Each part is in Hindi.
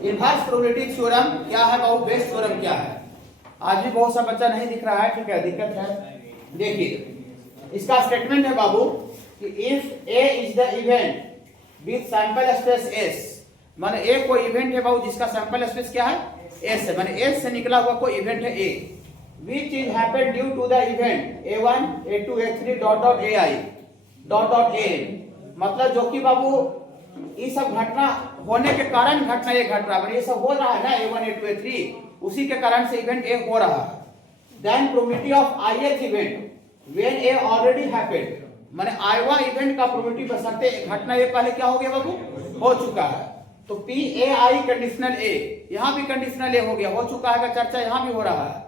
इनवर्स प्रोबेबिलिटी थ्योरम क्या है बाबू, बेस थ्योरम क्या है। आज भी बहुत सा बच्चा नहीं दिख रहा है, ठीक है, दिक्कत है। देखिए इसका स्टेटमेंट है बाबू कि if A is the event with sample space S, माने ए कोई इवेंट है बाबू जिसका सैंपल स्पेस क्या है, एस है, माने एस से निकला हुआ कोई इवेंट है ए, which is happened due to the event a1 a2 a3 dot dot ai dot dot a, मतलब जो कि बाबू ये सब घटना होने के कारण घटना ये घट रहा है, ये सब हो रहा है ना a1 a2 a3, उसी के कारण से इवेंट ए हो रहा है। Then probability of ith event when A already happened, माने आयवा इवेंट का प्रोबेबिलिटी बशर्ते घटना ये पहले क्या हो गया बाबू, हो चुका है। तो पी ए आई कंडीशनल ए, यहां भी कंडीशनल ए हो गया, हो चुका है का चर्चा यहां भी हो रहा है।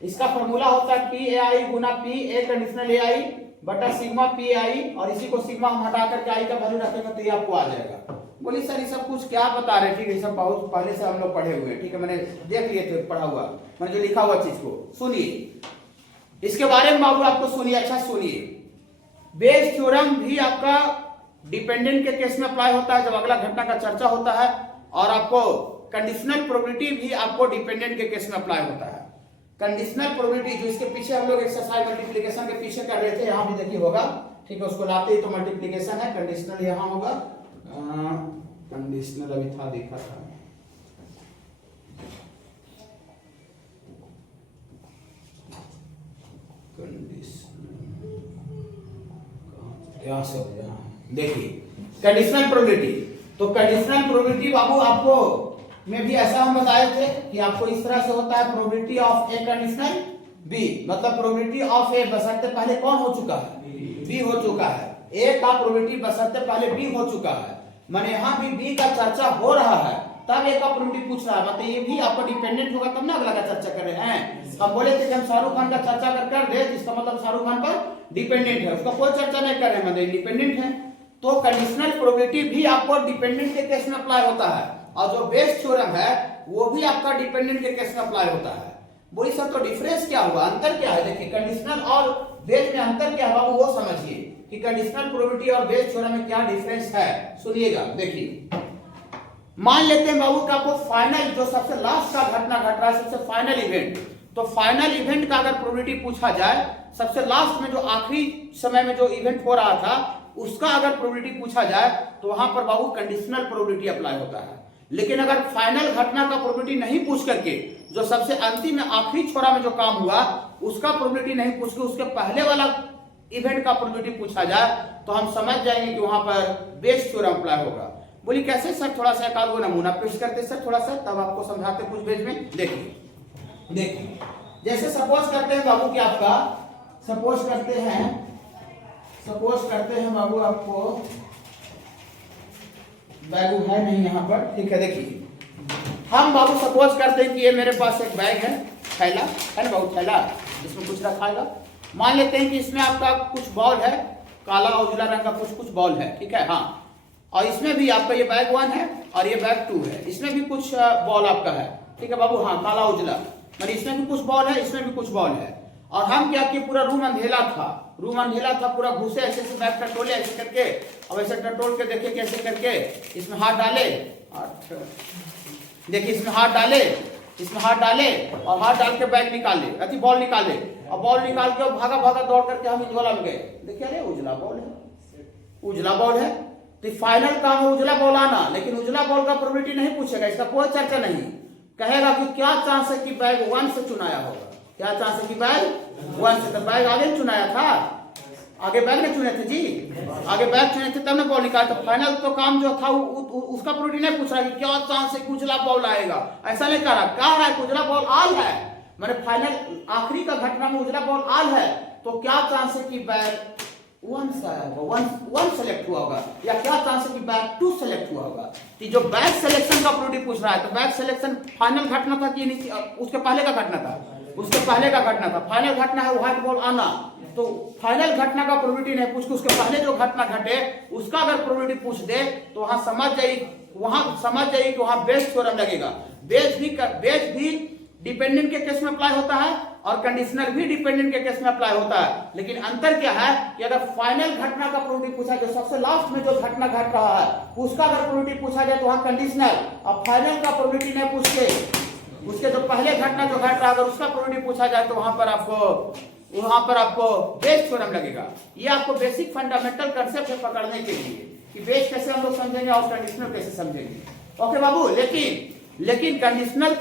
इसका फॉर्मूला होता है पी ए आई गुना P A conditional A I बटा सिग्मा पी आई, और इसी को सिग्मा हम हटा करके आई का वैल्यू रखेंगे तो ये आपको आ जाएगा। बोलिए सर ये सब कुछ क्या बता रहे हैं, ठीक है, ये सब बहुत पहले से हम लोग पढ़े हुए हैं, ठीक है, मैंने देख लिए थे पढ़ा हुआ, मैंने जो लिखा हुआ चीज को सुनिए, इसके बारे में बाबू आपको सुनिए, अच्छा सुनिए। बेस थ्योरम भी आपका डिपेंडेंट के केस में अप्लाई होता है जब अगला घटना का चर्चा होता है, और आपको कंडीशनल प्रोबेबिलिटी भी आपको डिपेंडेंट के केस में अप्लाई होता है। कंडीशनल प्रोबेबिलिटी जो इसके पीछे हम लोग एक्सरसाइज मल्टीप्लिकेशन के पीछे कर रहे थे, यहां भी देखिए होगा, ठीक है, उसको लाते ही तो मल्टीप्लिकेशन है, कंडीशनल यहां होगा, कंडीशनल अभी था देखा था, देखिए कंडीशनल प्रोबेबिलिटी। तो कंडीशनल प्रोबेबिलिटी बाबू आपको में भी ऐसा हम बताए थे कि आपको इस तरह से होता है probability of A conditional B, मतलब प्रोबेबिलिटी ऑफ ए बशर्ते पहले कौन हो चुका है, बी हो चुका है, ए का प्रोबेबिलिटी बशर्ते पहले बी हो चुका है, माने यहाँ भी बी का चर्चा हो रहा है तब ए का प्रोबेबिलिटी पूछ रहा है, मतलब ये भी आपका डिपेंडेंट होगा तब ना अगला का चर्चा कर रहे हैं। हम बोले थे कि हम शाहरुख खान का चर्चा कर दे, इसका मतलब शाहरुख खान पर डिपेंडेंट है, उसका कोई चर्चा नहीं कर रहे हैं, मतलब इंडिपेंडेंट है। तो कंडीशनल प्रोबेबिलिटी भी आपको डिपेंडेंट के केस में अप्लाई होता है, और जो बेस थ्योरम है वो भी आपका डिपेंडेंट के केस में अप्लाई होता है। बोली सर तो डिफरेंस क्या हुआ, अंतर क्या है, देखिए कंडीशनल और बेस में अंतर क्या है बाबू वो समझिए कि कंडीशनल प्रोबेबिलिटी और बेस थ्योरम में क्या डिफरेंस है, सुनिएगा। देखिए मान लेते हैं बाबू का आपको फाइनल जो सबसे लास्ट का घटना घट रहा है, सबसे फाइनल इवेंट, तो फाइनल इवेंट का अगर प्रोबेबिलिटी पूछा जाए, सबसे लास्ट में जो आखिरी समय में जो इवेंट हो रहा था उसका अगर प्रोबेबिलिटी पूछा जाए तो वहां पर बाबू कंडीशनल प्रोबेबिलिटी अप्लाई होता है। लेकिन अगर फाइनल घटना का प्रोबेबिलिटी नहीं पूछ करके जो सबसे अंतिम में आखिरी छोरा में जो काम हुआ उसका प्रोबेबिलिटी नहीं पूछ के उसके पहले वाला इवेंट का प्रोबेबिलिटी पूछा जाए तो हम समझ जाएंगे कि वहां पर बेस थ्योरम अप्लाई होगा। बोली कैसे सर, थोड़ा सा एक आध नमूना पेश करते सर थोड़ा सा, तब आपको समझाते कुछ पेज में। देखिए जैसे सपोज करते हैं बाबू कि आपका सपोज करते हैं बाबू आपको बैग है नहीं यहाँ पर, ठीक है, देखिए हम बाबू सपोज करते हैं कि ये मेरे पास एक बैग है, थैला है ना बाबू, थैला इसमें कुछ रखा है। मान लेते हैं कि इसमें आपका कुछ बॉल है, काला और उजला रंग का कुछ बॉल है, ठीक है, हाँ, और इसमें भी आपका ये बैग 1 है और ये बैग 2 है, इसमें भी कुछ बॉल आपका है, ठीक है बाबू, हाँ, काला उजला, मतलब इसमें भी कुछ बॉल है, इसमें भी कुछ बॉल है। और हम क्या किए, पूरा रूम अंधेला था, पूरा घुसे ऐसे बैग टटोले ऐसे करके, अब ऐसे टटोल के देखे कैसे करके इसमें हाथ डाले, देखिए इसमें हाथ डाले और हाथ डाल के बैग निकाले, अति बॉल निकाले, और बॉल निकाल के भागा दौड़ करके हम इंजोला में गए, देखिए अरे उजला बॉल है, तो फाइनल काम है उजला बॉल आना, लेकिन उजला बॉल का प्रोबेबिलिटी नहीं पूछेगा, इसका कोई चर्चा नहीं, कहेगा कि क्या चांस है कि बैग 1 से चुनाया होगा, क्या चांस है कि बैग 1 से, तो बैग आगे चुनाया था, आगे बैग ने चुने थे जी, आगे बैग चुने थे तब ना बॉल निकाला, तो फाइनल तो काम जो था उसका प्रोबेबिलिटी नहीं पूछ रहा कि क्या चांस है कि उजला बॉल आएगा, ऐसा नहीं कह रहा है उजला बॉल आल है, मैंने फाइनल आखिरी का घटना में उजला बॉल आल है, तो क्या चांस है कि बैग 1 से आया होगा, 1 सेलेक्ट हुआ होगा, या क्या चांस है कि बैग 2 सेलेक्ट हुआ होगा। तो जो बैग सिलेक्शन का प्रोबेबिलिटी पूछ रहा है, तो बैग सिलेक्शन फाइनल घटना था कि उसके पहले का घटना था, फाइनल घटना है व्हाइट बॉल आना, तो फाइनल घटना का प्रोबेबिलिटी नहीं पूछ के उसके पहले जो घटना घटे उसका अगर प्रोबेबिलिटी पूछ दे तो वहां समझ जाइए कि वहां बेस थ्योरम लगेगा। बेस भी डिपेंडेंट के केस में अप्लाई होता है और कंडीशनल भी डिपेंडेंट के केस में अप्लाई होता है। लेकिन अंतर क्या है कि अगर फाइनल घटना का प्रोबेबिलिटी पूछा जाए, सबसे लास्ट में जो घटना घट रहा है उसका अगर प्रोबेबिलिटी पूछा जाए तो वहां कंडीशनल, और फाइनल का प्रोबेबिलिटी नहीं पूछ के उसके जो पहले घटना जो घट रहा है अगर उसका प्रोबेबिलिटी पूछा जाए तो वहां पर आपको बेस थ्योरम लगेगा। ये आपको बेसिक फंडामेंटल कंसेप्ट है पकड़ने के लिए कि बेस कैसे हम लोग समझेंगे और कंडीशनल कैसे समझेंगे। ओके बाबू, लेकिन कंडीशनल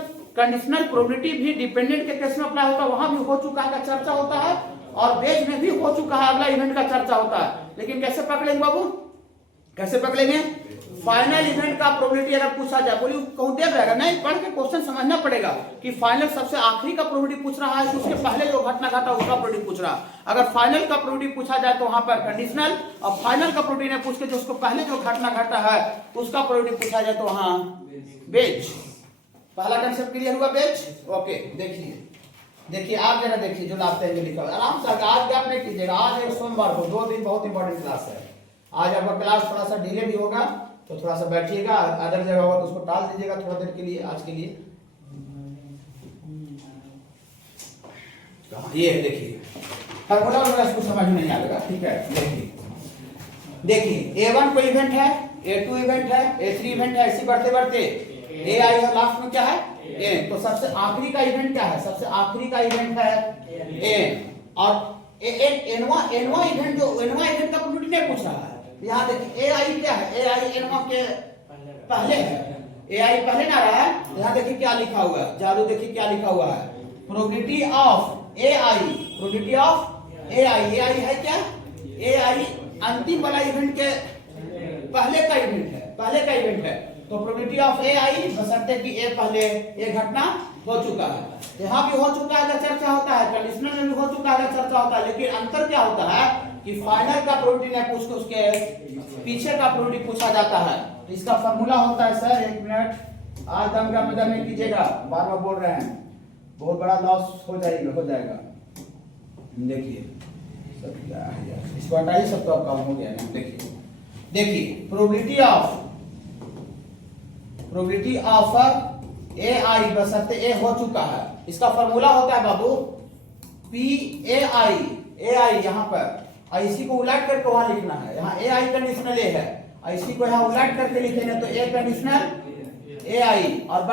प्रोबेबिलिटी भी डिपेंडेंट के केस में अप्लाई होता है, वहां भी हो चुका है चर्चा होता है, और बेस में भी हो चुका है अगला इवेंट का चर्चा होता है। लेकिन कैसे पकड़ेंगे बाबू, कैसे पकड़ेंगे? फाइनल इवेंट का प्रोबेबिलिटी अगर पूछा जाए, बोलिए कहूं देर रहेगा नहीं, पढ़ के क्वेश्चन समझना पड़ेगा कि फाइनल सबसे आखिरी का प्रोबेबिलिटी पूछ रहा है, उसके पहले जो घटना घटा उसका प्रोबेबिलिटी पूछ रहा है। अगर फाइनल का प्रोबेबिलिटी पूछा जाए तो वहां पर कंडीशनल, और फाइनल का प्रोबेबिलिटी पूछ के जो उसको पहले जो घटना घटा है उसका प्रोबेबिलिटी पूछा जाए तो वहां बेच। पहला कंसेप्ट क्लियर हुआ, बेच। ओके, देखिए आप जरा देखिए जो लास्ट टाइम में लिखा हुआ, आराम से आज गैप नहीं कीजिएगा। आज है सोमवार को, 2 दिन बहुत इंपॉर्टेंट क्लास है। आज आपका क्लास थोड़ा सा डिले भी होगा तो थोड़ा सा बैठिएगा, अदर जगह होगा तो उसको टाल दीजिएगा थोड़ा देर के लिए, आज के लिए। ये देखिए फॉर्मूला वगैरह इसको समझ नहीं आएगा, ठीक है। देखिए A1 कोई इवेंट है, A2 इवेंट है, A3 इवेंट है, ऐसे बढ़ते बढ़ते ए आई है, लास्ट में क्या है ए। तो सबसे आखिरी का इवेंट क्या है? सबसे आखिरी का इवेंट है ए, और एनवा इवेंट जो एनवा इवेंट का प्रोबेबिलिटी नहीं पूछ रहा है। यहाँ देखिए ए आई क्या है, ए आई एनवा के पहले है, ए आई पहले ना रहा है। यहाँ देखिए क्या लिखा हुआ है, जादू देखिए क्या लिखा हुआ है, probability of A I, probability of A I है क्या? ए आई अंतिम वाला इवेंट के पहले का इवेंट है, पहले का इवेंट है। तो प्रोबेबिलिटी ऑफ ए आई बशर्ते कि ए पहले ये घटना हो चुका है। यहाँ भी हो चुका है का चर्चा होता है, कंडीशनल में भी हो चुका है का चर्चा होता है। लेकिन अंतर क्या होता है कि फाइनल का प्रोबेबिलिटी नहीं पूछ के उसके पीछे का प्रोबेबिलिटी पूछा जाता है। तो इसका फॉर्मूला होता है, सर 1 मिनट, आज दम का मजा नहीं कीजिएगा, बार बार बोल रहे हैं, बहुत बड़ा लॉस हो जाएगा। देखिए सब क्या है, इसको हटाइए, सब तो काम हो गया ना। देखिए प्रोबेबिलिटी ऑफ ए आई बशर्ते ए हो चुका है, इसका फॉर्मूला होता है बाबू पी ए आई। यहाँ पर इसी को उलट करके वहां लिखना है, यहाँ ए आई कंडीशनल ए है, इसी को यहाँ उलट करके लिखेंगे तो ए कंडीशनल ए आई और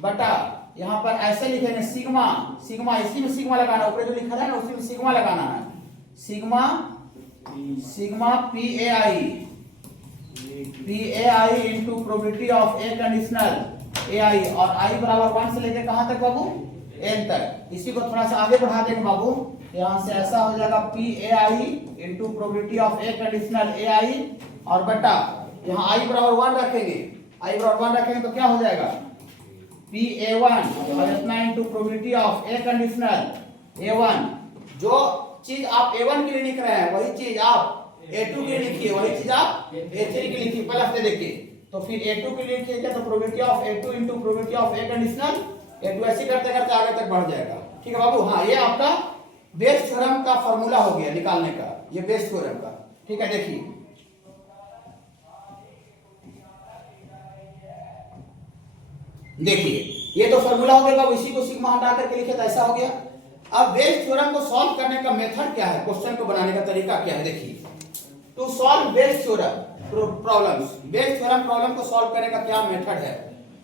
बटा यहाँ पर ऐसे लिखेंगे सिग्मा, इसी में सिग्मा लगाना, ऊपर जो लिखा है ना उसी में सिग्मा लगाना है, sigma P A I into probability of A conditional A I, और आई बराबर 1 से लेके कहां तक बाबू, n तक। इसी को थोड़ा सा आगे बढ़ा देंगे बाबू, यहां से ऐसा हो जाएगा P A I into probability of A conditional A I और बटा यहाँ आई बराबर 1 रखेंगे, तो क्या हो जाएगा पी ए वन और इतना into probability of A conditional A one. जो चीज आप A1 के लिए लिख रहे हैं वही चीज आप A2 के लिए लिखिए, वही चीज आप A3 के लिए लिखिए। पहले हफ्ते देखिए, तो फिर A2 के लिए लिखिए क्या, तो probability of A2 into probability of A conditional A2, ऐसे करते करते आगे तक बढ़ जाएगा। ठीक है बाबू, हाँ ये आपका बेस थ्योरम का फार्मूला हो गया निकालने का, ये बेस थ्योरम का। ठीक है, देखिए ये तो फार्मूला हो गया बाबू, इसी को सिग्मा हटा करके लिखे तो ऐसा हो गया। अब बेस थ्योरम को सॉल्व करने का मेथड क्या है, क्वेश्चन को बनाने का तरीका क्या है, देखिए। To solve Bayes theorem problems, Bayes theorem problem को सॉल्व करने का क्या मेथड है,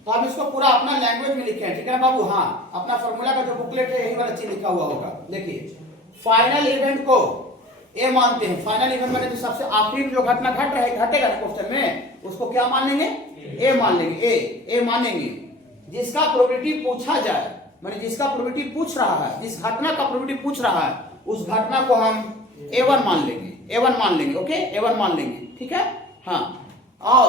तो हम इसको पूरा अपना लैंग्वेज में लिखे हैं। ठीक है बाबू, हाँ अपना फार्मूला का जो बुकलेट है यही वाला चीज लिखा हुआ होगा। देखिए फाइनल इवेंट को ए मानते हैं, फाइनल इवेंट माने जो सबसे आखिरी में जो घटना घटेगा क्वेश्चन में उसको क्या मान लेंगे, ए मान लेंगे, ए मानेंगे। जिसका प्रोबेबिलिटी पूछा जाए, माने जिसका प्रोबेबिलिटी पूछ रहा है, जिस घटना का प्रोबेबिलिटी पूछ रहा है उस घटना को हम A1 मान लेंगे, ओके A1 मान लेंगे। ठीक है, हाँ। और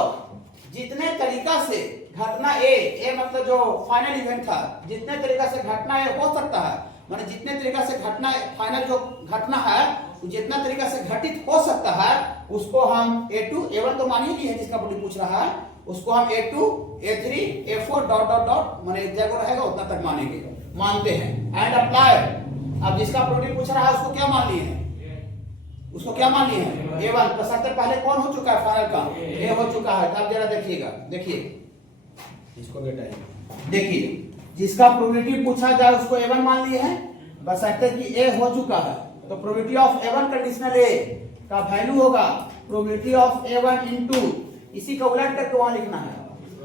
जितने तरीका से घटना ए मतलब जो फाइनल इवेंट था, जितने तरीका से घटना ए हो सकता है, माने जितने तरीका से घटना फाइनल जो घटना है जितना तरीका से घटित हो सकता है उसको हम A2 A1 तो मान ही नहीं है जिसका प्रोबेबिलिटी पूछ रहा है, उसको हम A2 A3 A4 dot dot dot माने एक जगह रहेगा उतना तक मानते हैं। एंड अप्लाई, अब जिसका प्रोबेबिलिटी पूछ रहा है उसको क्या मान लिए हैं, A1। तो सबसे पहले कौन हो चुका है फाइनल का, A हो चुका है। अब जरा देखिएगा, देखिए इसको बेटा देखिए जिसका प्रोबेबिलिटी पूछा जाए उसको A1 मान लिए हैं, बशर्ते कि A हो चुका है। तो probability of A1 conditional A का वैल्यू होगा प्रोबेबिलिटी ऑफ A1 इनटू, इसी को उलट करके वहां लिखना है,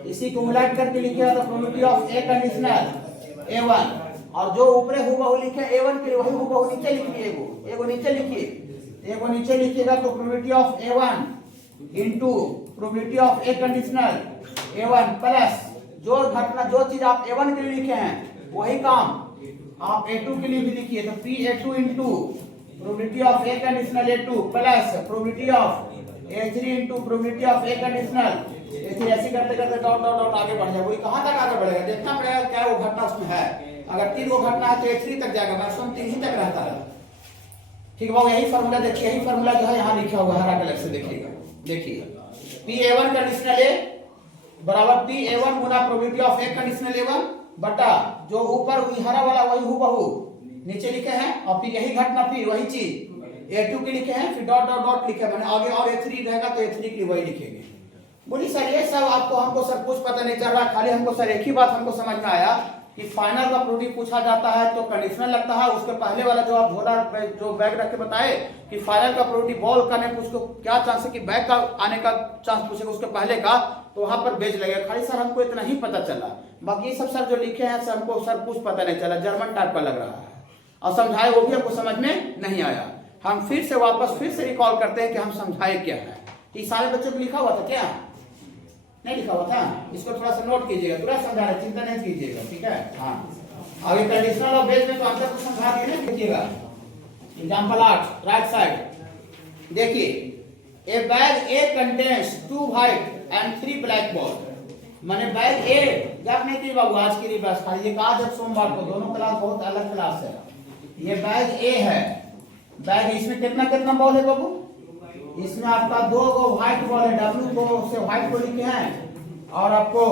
इसी को उलट करके लिखिएगा तो probability of A conditional A1, और जो ऊपर हूबहू लिखे A1 के लिए वही हूबहू नीचे लिखिए, एगो नीचे लिखिए, एगो नीचे लिखिएगा तो probability of A1 into probability of A conditional A1 plus जो घटना जो चीज आप A1 के लिए लिखे हैं वही काम आप A2 के लिए भी लिखिए, तो P A2 into probability of A conditional A2 plus probability of A3 into probability of A conditional A3, ऐसे करते करते डॉट डॉट डॉट आगे बढ़ जाएगा। कहां तक आगे बढ़ेगा देखना पड़ेगा क्या वो घटना उसमें है। अगर 3 गो घटना है तो A3 तक जाएगा, मैक्सिमम 3 ही तक रहता है। ठीक है, यही फार्मूला देखिए, यही फार्मूला जो है यहाँ लिखा हुआ है हरा कलर से, देखिएगा, देखिए PA1 कंडीशनल A बराबर PA1 Guna probability of A conditional A1 बटा जो ऊपर हरा वाला वही हूबहू नीचे लिखे हैं, और फिर यही घटना फिर वही चीज A2 के लिखे हैं, फिर डॉट डॉट डॉट लिखे मैंने आगे, और A3 रहेगा तो A3 के लिए वही लिखेंगे। बोली सर ये सब आपको हमको सब कुछ पता नहीं चल रहा, खाली हमको सर एक ही बात हमको समझ में आया कि फाइनल का प्रोडक्ट पूछा जाता है तो कंडीशनल लगता है। उसके पहले वाला जो आप झोला जो बैग रख के बताए कि फाइनल का प्रोडक्ट बॉल करने पे उसको क्या चांस है कि बैग का आने का चांस पूछेगा उसके पहले का, तो वहां पर बेच लगेगा। खाली सर हमको इतना ही पता चला, बाकी सब सर जो लिखे हैं सर हमको सर कुछ पता नहीं चला, जर्मन टाइप का लग रहा है, और समझाए वो भी हमको समझ में नहीं आया। हम फिर से वापस फिर से रिकॉल करते हैं कि हम समझाए क्या है। कि सारे बच्चों को लिखा हुआ था क्या? नहीं लिखा हुआ था, इसको थोड़ा सा नोट कीजिएगा, पूरा समझा रहे, चिंता नहीं कीजिएगा, ठीक है। हाँ, आगे कंडीशनल और बेस में तो आंसर को समझा के ना कीजिएगा। एग्जांपल 8 राइट साइड देखिए, ए bag A contains 2 white and 3 black ball. माने बैग ए जब नहीं थी बाबू आज की रिवर्स खाली, ये कहा जब सोमवार को, दोनों क्लास बहुत अलग क्लास है। ये बैग ए है, बैग इसमें कितना कितना बॉल है बाबू? इसमें आपका 2 गो व्हाइट बॉल है, W को से व्हाइट को लिखे हैं, और आपको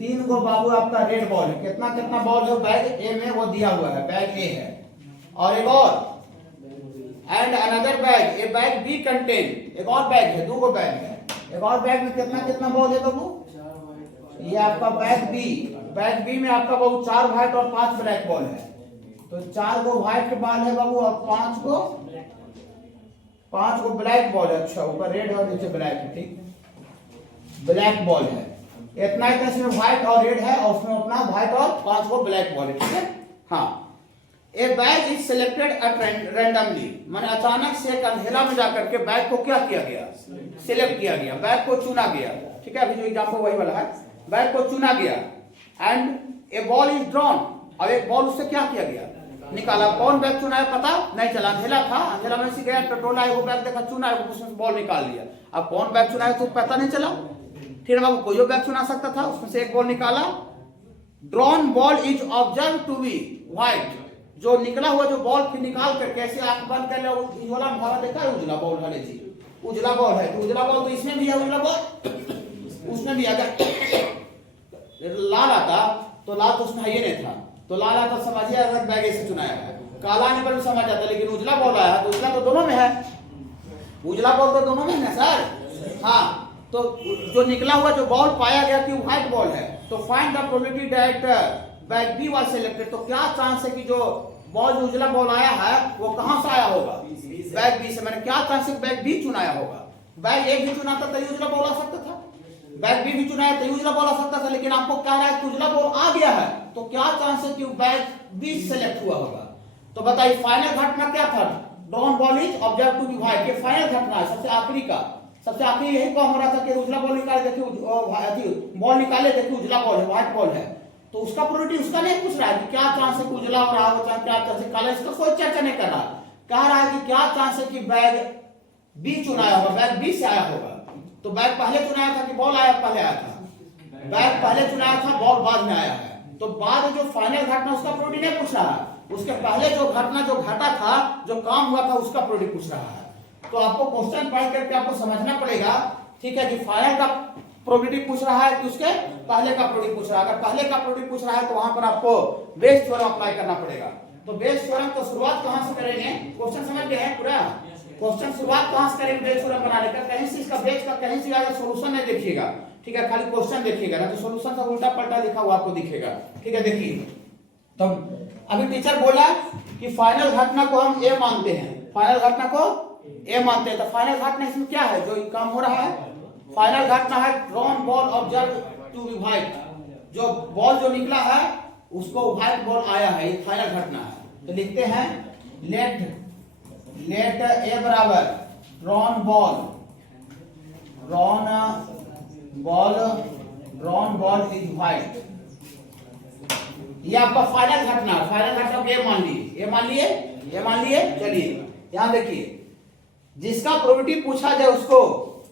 3 गो बाबू आपका रेड बॉल है। कितना कितना बॉल है बैग ए में वो दिया हुआ है, बैग ए है। और एक और and another bag, A bag B contain, एक और बैग है, 2 गो बैग है, एक और बैग में कितना कितना बॉल है बाबू? ये आपका बैग बी में आपका बाबू 4 व्हाइट और 5 ब्लैक बॉल है। तो 4 गो व्हाइट बॉल है बाबू और 5 गो ब्लैक बॉल है। अच्छा, ऊपर रेड है और नीचे ब्लैक है, ठीक, ब्लैक बॉल है। इतना ही इसमें व्हाइट और रेड है, और उसमें अपना व्हाइट और 5 गो ब्लैक बॉल है, ठीक है। हाँ, ए bag is selected eight randomly, माने अचानक से एक अंधेरा में जाकर के बैग को क्या किया गया? सिलेक्ट किया गया, बैग को चुना गया, ठीक है। अभी जो एग्जांपल वही वाला है, बैग को चुना गया and A ball is drawn, और एक बॉल उससे क्या किया गया? निकाला। कौन बैग चुना है पता नहीं चला, अंधेरा था, अंधेरा में से गया पेट्रोल आया, वो बैग देखा चुना है, उसमें बॉल निकाल लिया। अब कौन बैग चुना है तो पता नहीं चला, फिर बाबू कोई बैग चुना सकता था, उसमें से एक बॉल निकाला। Drawn ball is observe to be white, जो निकला हुआ जो बॉल फिर निकाल कर कैसे आंख बंद कर लिया, उजला भावा देखा है, उजला बॉल वाले जी, उजला बॉल है, तो उजला बॉल तो इसमें भी है, उजला बॉल उसमें भी। अगर लाल आता तो लाल तो उसमें ये नहीं था, तो लाल आता समझिए अगर बैग से चुनाया है, काला आने पर भी समझ आता, लेकिन उजला बॉल आया तो उजला तो दोनों में है, उजला बॉल तो दोनों में है सर। हाँ, तो जो निकला हुआ जो बॉल पाया गया कि व्हाइट बॉल है, तो find the probability that bag B was selected. तो क्या चांस है कि जो बॉल उजला बॉल आया है वो कहां से आया होगा? बैग बी से। मैंने क्या चांस है बैग बी चुनाया होगा? बैग ए भी चुना था तो उजला बॉल आ सकता था, बैग बी भी चुनाया तो उजला बॉल आ सकता था, लेकिन आपको कह रहा है कि उजला बॉल आ गया है, तो क्या चांस है कि बैग बी सेलेक्ट हुआ होगा? तो बताइए फाइनल घटना क्या था? Drawn ball is observe to be white, ये फाइनल घटना है, सबसे आखिरी का, सबसे आखिरी यही काम हो रहा था कि उजला बॉल निकाले, देखिए बॉल निकाले, देखिए उजला बॉल है, व्हाइट बॉल है, तो उसका प्रोबेबिलिटी उसका नहीं पूछ रहा है कि क्या चांस है कि उजला हो रहा हो, क्या चांस है काला, इसका कोई चर्चा नहीं कर रहा, कह रहा है कि क्या चांस है कि बैग बी चुनाया होगा, बैग बी से आया होगा। तो बैग पहले चुनाया था कि बॉल आया पहले आया था? बैग पहले चुनाया था, बॉल बाद में आया है, तो बाद जो फाइनल घटना उसका प्रोबेबिलिटी नहीं पूछ रहा है, उसके पहले जो घटना जो घटा था, जो काम हुआ था, उसका प्रोबेबिलिटी पूछ रहा है। तो आपको क्वेश्चन पढ़ करके आपको समझना पड़ेगा, ठीक है, कि फाइनल का प्रोबेबिलिटी पूछ रहा है कि उसके पहले का प्रोबेबिलिटी पूछ रहा है। अगर पहले का प्रोबेबिलिटी पूछ रहा है तो वहां पर आपको बेस थ्योरम अप्लाई करना पड़ेगा। तो बेस थ्योरम तो शुरुआत कहां से करेंगे? क्वेश्चन समझ गए हैं पूरा? क्वेश्चन शुरुआत कहां से करेंगे बेस थ्योरम बनाने का? कहीं से इसका बेस का कहीं से आगे सॉल्यूशन नहीं देखिएगा, ठीक है, खाली क्वेश्चन देखिएगा ना तो सॉल्यूशन सब उल्टा पलटा लिखा हुआ आपको दिखेगा। ठीक है, देखिए तो अभी टीचर बोला कि फाइनल घटना को हम ए मानते हैं, फाइनल घटना को ए मानते हैं। तो फाइनल घटना इसमें क्या है जो काम हो रहा है? फाइनल घटना है drawn ball observe to be white, जो बॉल जो निकला है उसको व्हाइट बॉल आया है, ये फाइनल घटना है। तो लिखते हैं लेट ए बराबर ड्रॉन बॉल इज व्हाइट। ये आपका फाइनल घटना को ए मान लिए। चलिए यहां देखिए, जिसका प्रोबेबिलिटी पूछा जाए उसको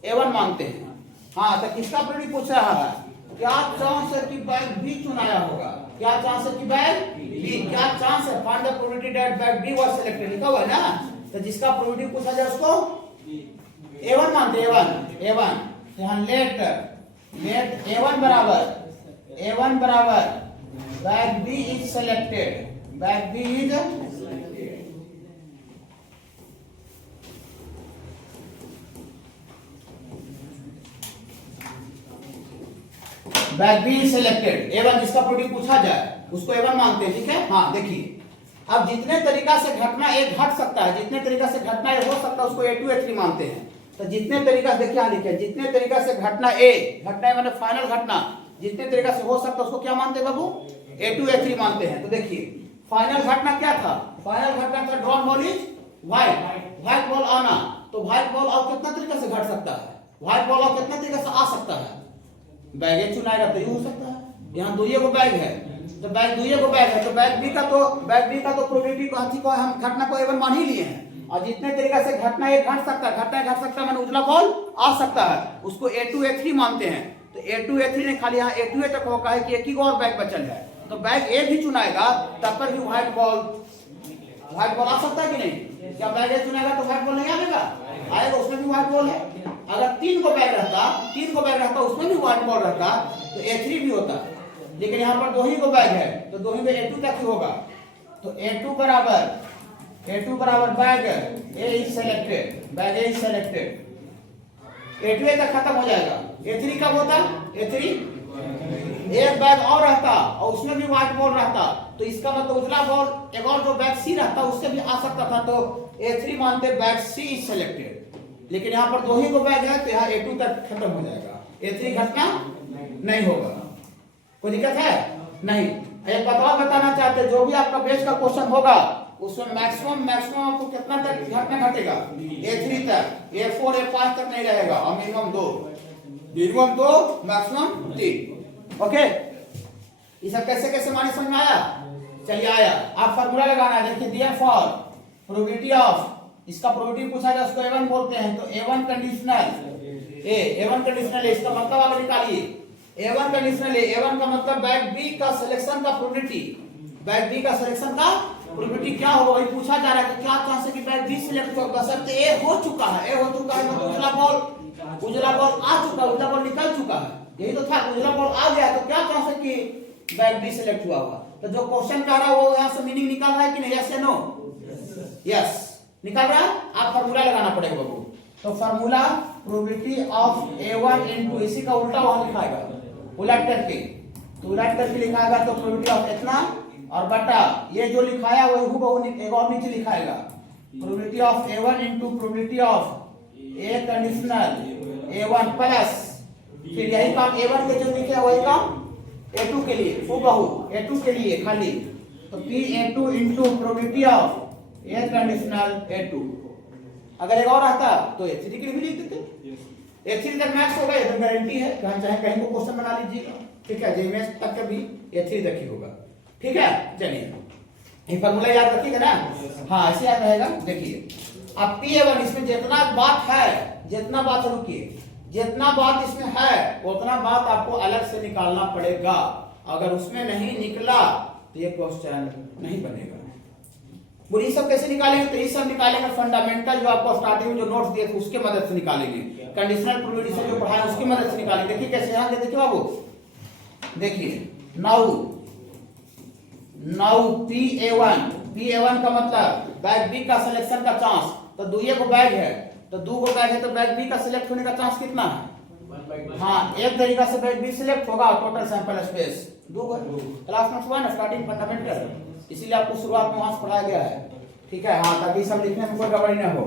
A1 मानते हैं। हाँ, तो किसका प्रोबेबिलिटी पूछ रहा है? क्या चांस है कि बैग बी चुनाया होगा? क्या चांस है कि बैग बी, क्या चांस है? Find the probability that bag B was selected, लिखा हुआ है ना। तो जिसका प्रोबेबिलिटी पूछा जाए उसको A1 मानते हैं, A1। यहाँ लेट A1 बराबर bag B is selected, bag B is selected. A1 जिसका प्रोबेबिलिटी पूछा जाए उसको A1 मानते हैं। ठीक है, हाँ देखिए, अब जितने तरीका से घटना एक घट सकता है, जितने तरीका से घटना ए हो सकता है उसको A2 A3 मानते हैं। तो जितने तरीका से देखिए यहाँ लिखे, जितने तरीका से घटना ए माने फाइनल घटना जितने तरीका से हो सकता है उसको क्या मानते हैं बाबू? A2 A3 मानते हैं। तो देखिए फाइनल घटना क्या था? फाइनल घटना था drawn ball is white ball आना। तो व्हाइट बॉल और कितना तरीका से घट सकता है? व्हाइट बॉल और कितना तरीका से आ सकता है? बैग ए चुनाएगा तो ये हो सकता है। यहाँ दुइये को बैग है, तो बैग दुइये को बैग है, तो बैग बी का तो प्रोबेबिलिटी को हम घटना को A1 मान ही लिए हैं। और जितने तरीका से घटना एक घट सकता है मैंने उजला बॉल आ सकता है, उसको A2 A3 मानते हैं। तो A2 A3 ने खाली यहाँ A2 तक होगा है कि एक ही और बैग बचल है, तो बैग ए भी चुनाएगा तब पर भी व्हाइट बॉल आ सकता है कि नहीं? क्या बैग ए चुनाएगा तो व्हाइट बॉल नहीं आएगा, उसमें भी व्हाइट बॉल है। अगर 3 को बैग रहता उसमें भी व्हाइट बॉल रहता तो A3 भी होता, लेकिन यहाँ पर 2 ही को बैग है तो 2 ही में A2 तक ही होगा। तो A2 बराबर bag A is selected, A2 तक खत्म हो जाएगा। A3 कब होता? A3 एक बैग और रहता और उसमें भी व्हाइट बॉल रहता, तो इसका मतलब उजला बॉल एक और जो बैग सी रहता उससे भी आ सकता था। तो A3 मानते बैग सी इज सिलेक्टेड, लेकिन यहाँ पर 2 ही को बैग है तो यहाँ A2 तक खत्म हो जाएगा, A3 घटना नहीं होगा। कोई दिक्कत है? नहीं। एक बात और बताना चाहते, जो भी आपका बेस का क्वेश्चन होगा उसमें मैक्सिमम आपको कितना तक घटना घटेगा? A3 तक, A4 A5 तक नहीं रहेगा, और मिनिमम 2 मैक्सिमम 3। ओके, ये सब कैसे माने समझ में आया? चलिए आया। आप फार्मूला लगाना है, देखिए दियर फॉर प्रोबेबिलिटी ऑफ, इसका प्रोबेबिलिटी पूछा जाए उसको A1 बोलते हैं। तो A1 कंडीशनल ए, इसका मतलब आप निकालिए A1 कंडीशनल ए। A1 का मतलब बैग बी का सिलेक्शन का प्रोबेबिलिटी, बैग बी का सिलेक्शन का प्रोबेबिलिटी क्या होगा वही पूछा जा रहा है कि क्या चांस है कि बैग बी सिलेक्ट होगा। सब ए हो चुका है मतलब उजला बॉल आ चुका है, उजला बॉल निकल चुका है, यही तो था। उजला बॉल आ गया तो क्या चांस है कि बैग बी सिलेक्ट हुआ होगा? तो जो क्वेश्चन कर रहा है वो यहाँ से मीनिंग निकाल रहा है कि नहीं? यस या नो? यस निकाल रहा है। आप फार्मूला लगाना पड़ेगा बाबू। तो formula probability of A1 into, इसी का उल्टा वहां लिखाएगा, उलट करके लिखाएगा। तो प्रोबेबिलिटी ऑफ इतना और बटा ये जो लिखाया वही हूबहू एक और नीचे लिखाएगा, probability of A1 into probability of A conditional A1 plus, फिर यही काम A1 के जो लिखे वही काम A2 के लिए, हूबहू A2 के लिए खाली। तो P(A2) into probability of A conditional A2। अगर एक और आता तो A3 के लिए भी लिख देते। A3 तक मैक्स होगा, ये तो गारंटी है, चाहे कहीं को क्वेश्चन बना लीजिएगा। ठीक है, जेएमएस तक का भी A3 तक ही होगा। ठीक है, चलिए ये फार्मूला याद रखिएगा ना। हाँ ऐसे याद रहेगा। देखिए अब P(A1) इसमें जितना बात रुकिए, जितना बात इसमें है उतना बात आपको अलग से निकालना पड़ेगा। अगर उसमें नहीं निकला तो ये क्वेश्चन नहीं बनेगा। ये सब कैसे निकालेंगे? तो ये सब निकालेंगे फंडामेंटल, जो आपको स्टार्टिंग में जो नोट्स दिए थे उसके मदद से निकालेंगे, कंडीशनल प्रोबेबिलिटी से जो पढ़ाया उसकी मदद से निकालेंगे। देखिए कैसे, यहाँ देखिए बाबू, देखिए नाउ P(A1) का मतलब बैग बी का सिलेक्शन का चांस। तो 2 को बैग है तो 2 को बैग है तो बैग बी का सिलेक्ट होने का चांस कितना है? हाँ, एक तरीका से बैग बी सिलेक्ट होगा, टोटल सैंपल स्पेस दो क्लास में हुआ ना स्टार्टिंग फंडामेंटल, इसीलिए आपको शुरुआत में वहां से पढ़ाया गया है, ठीक है। हाँ, ताकि सब लिखने में कोई गड़बड़ी ना हो।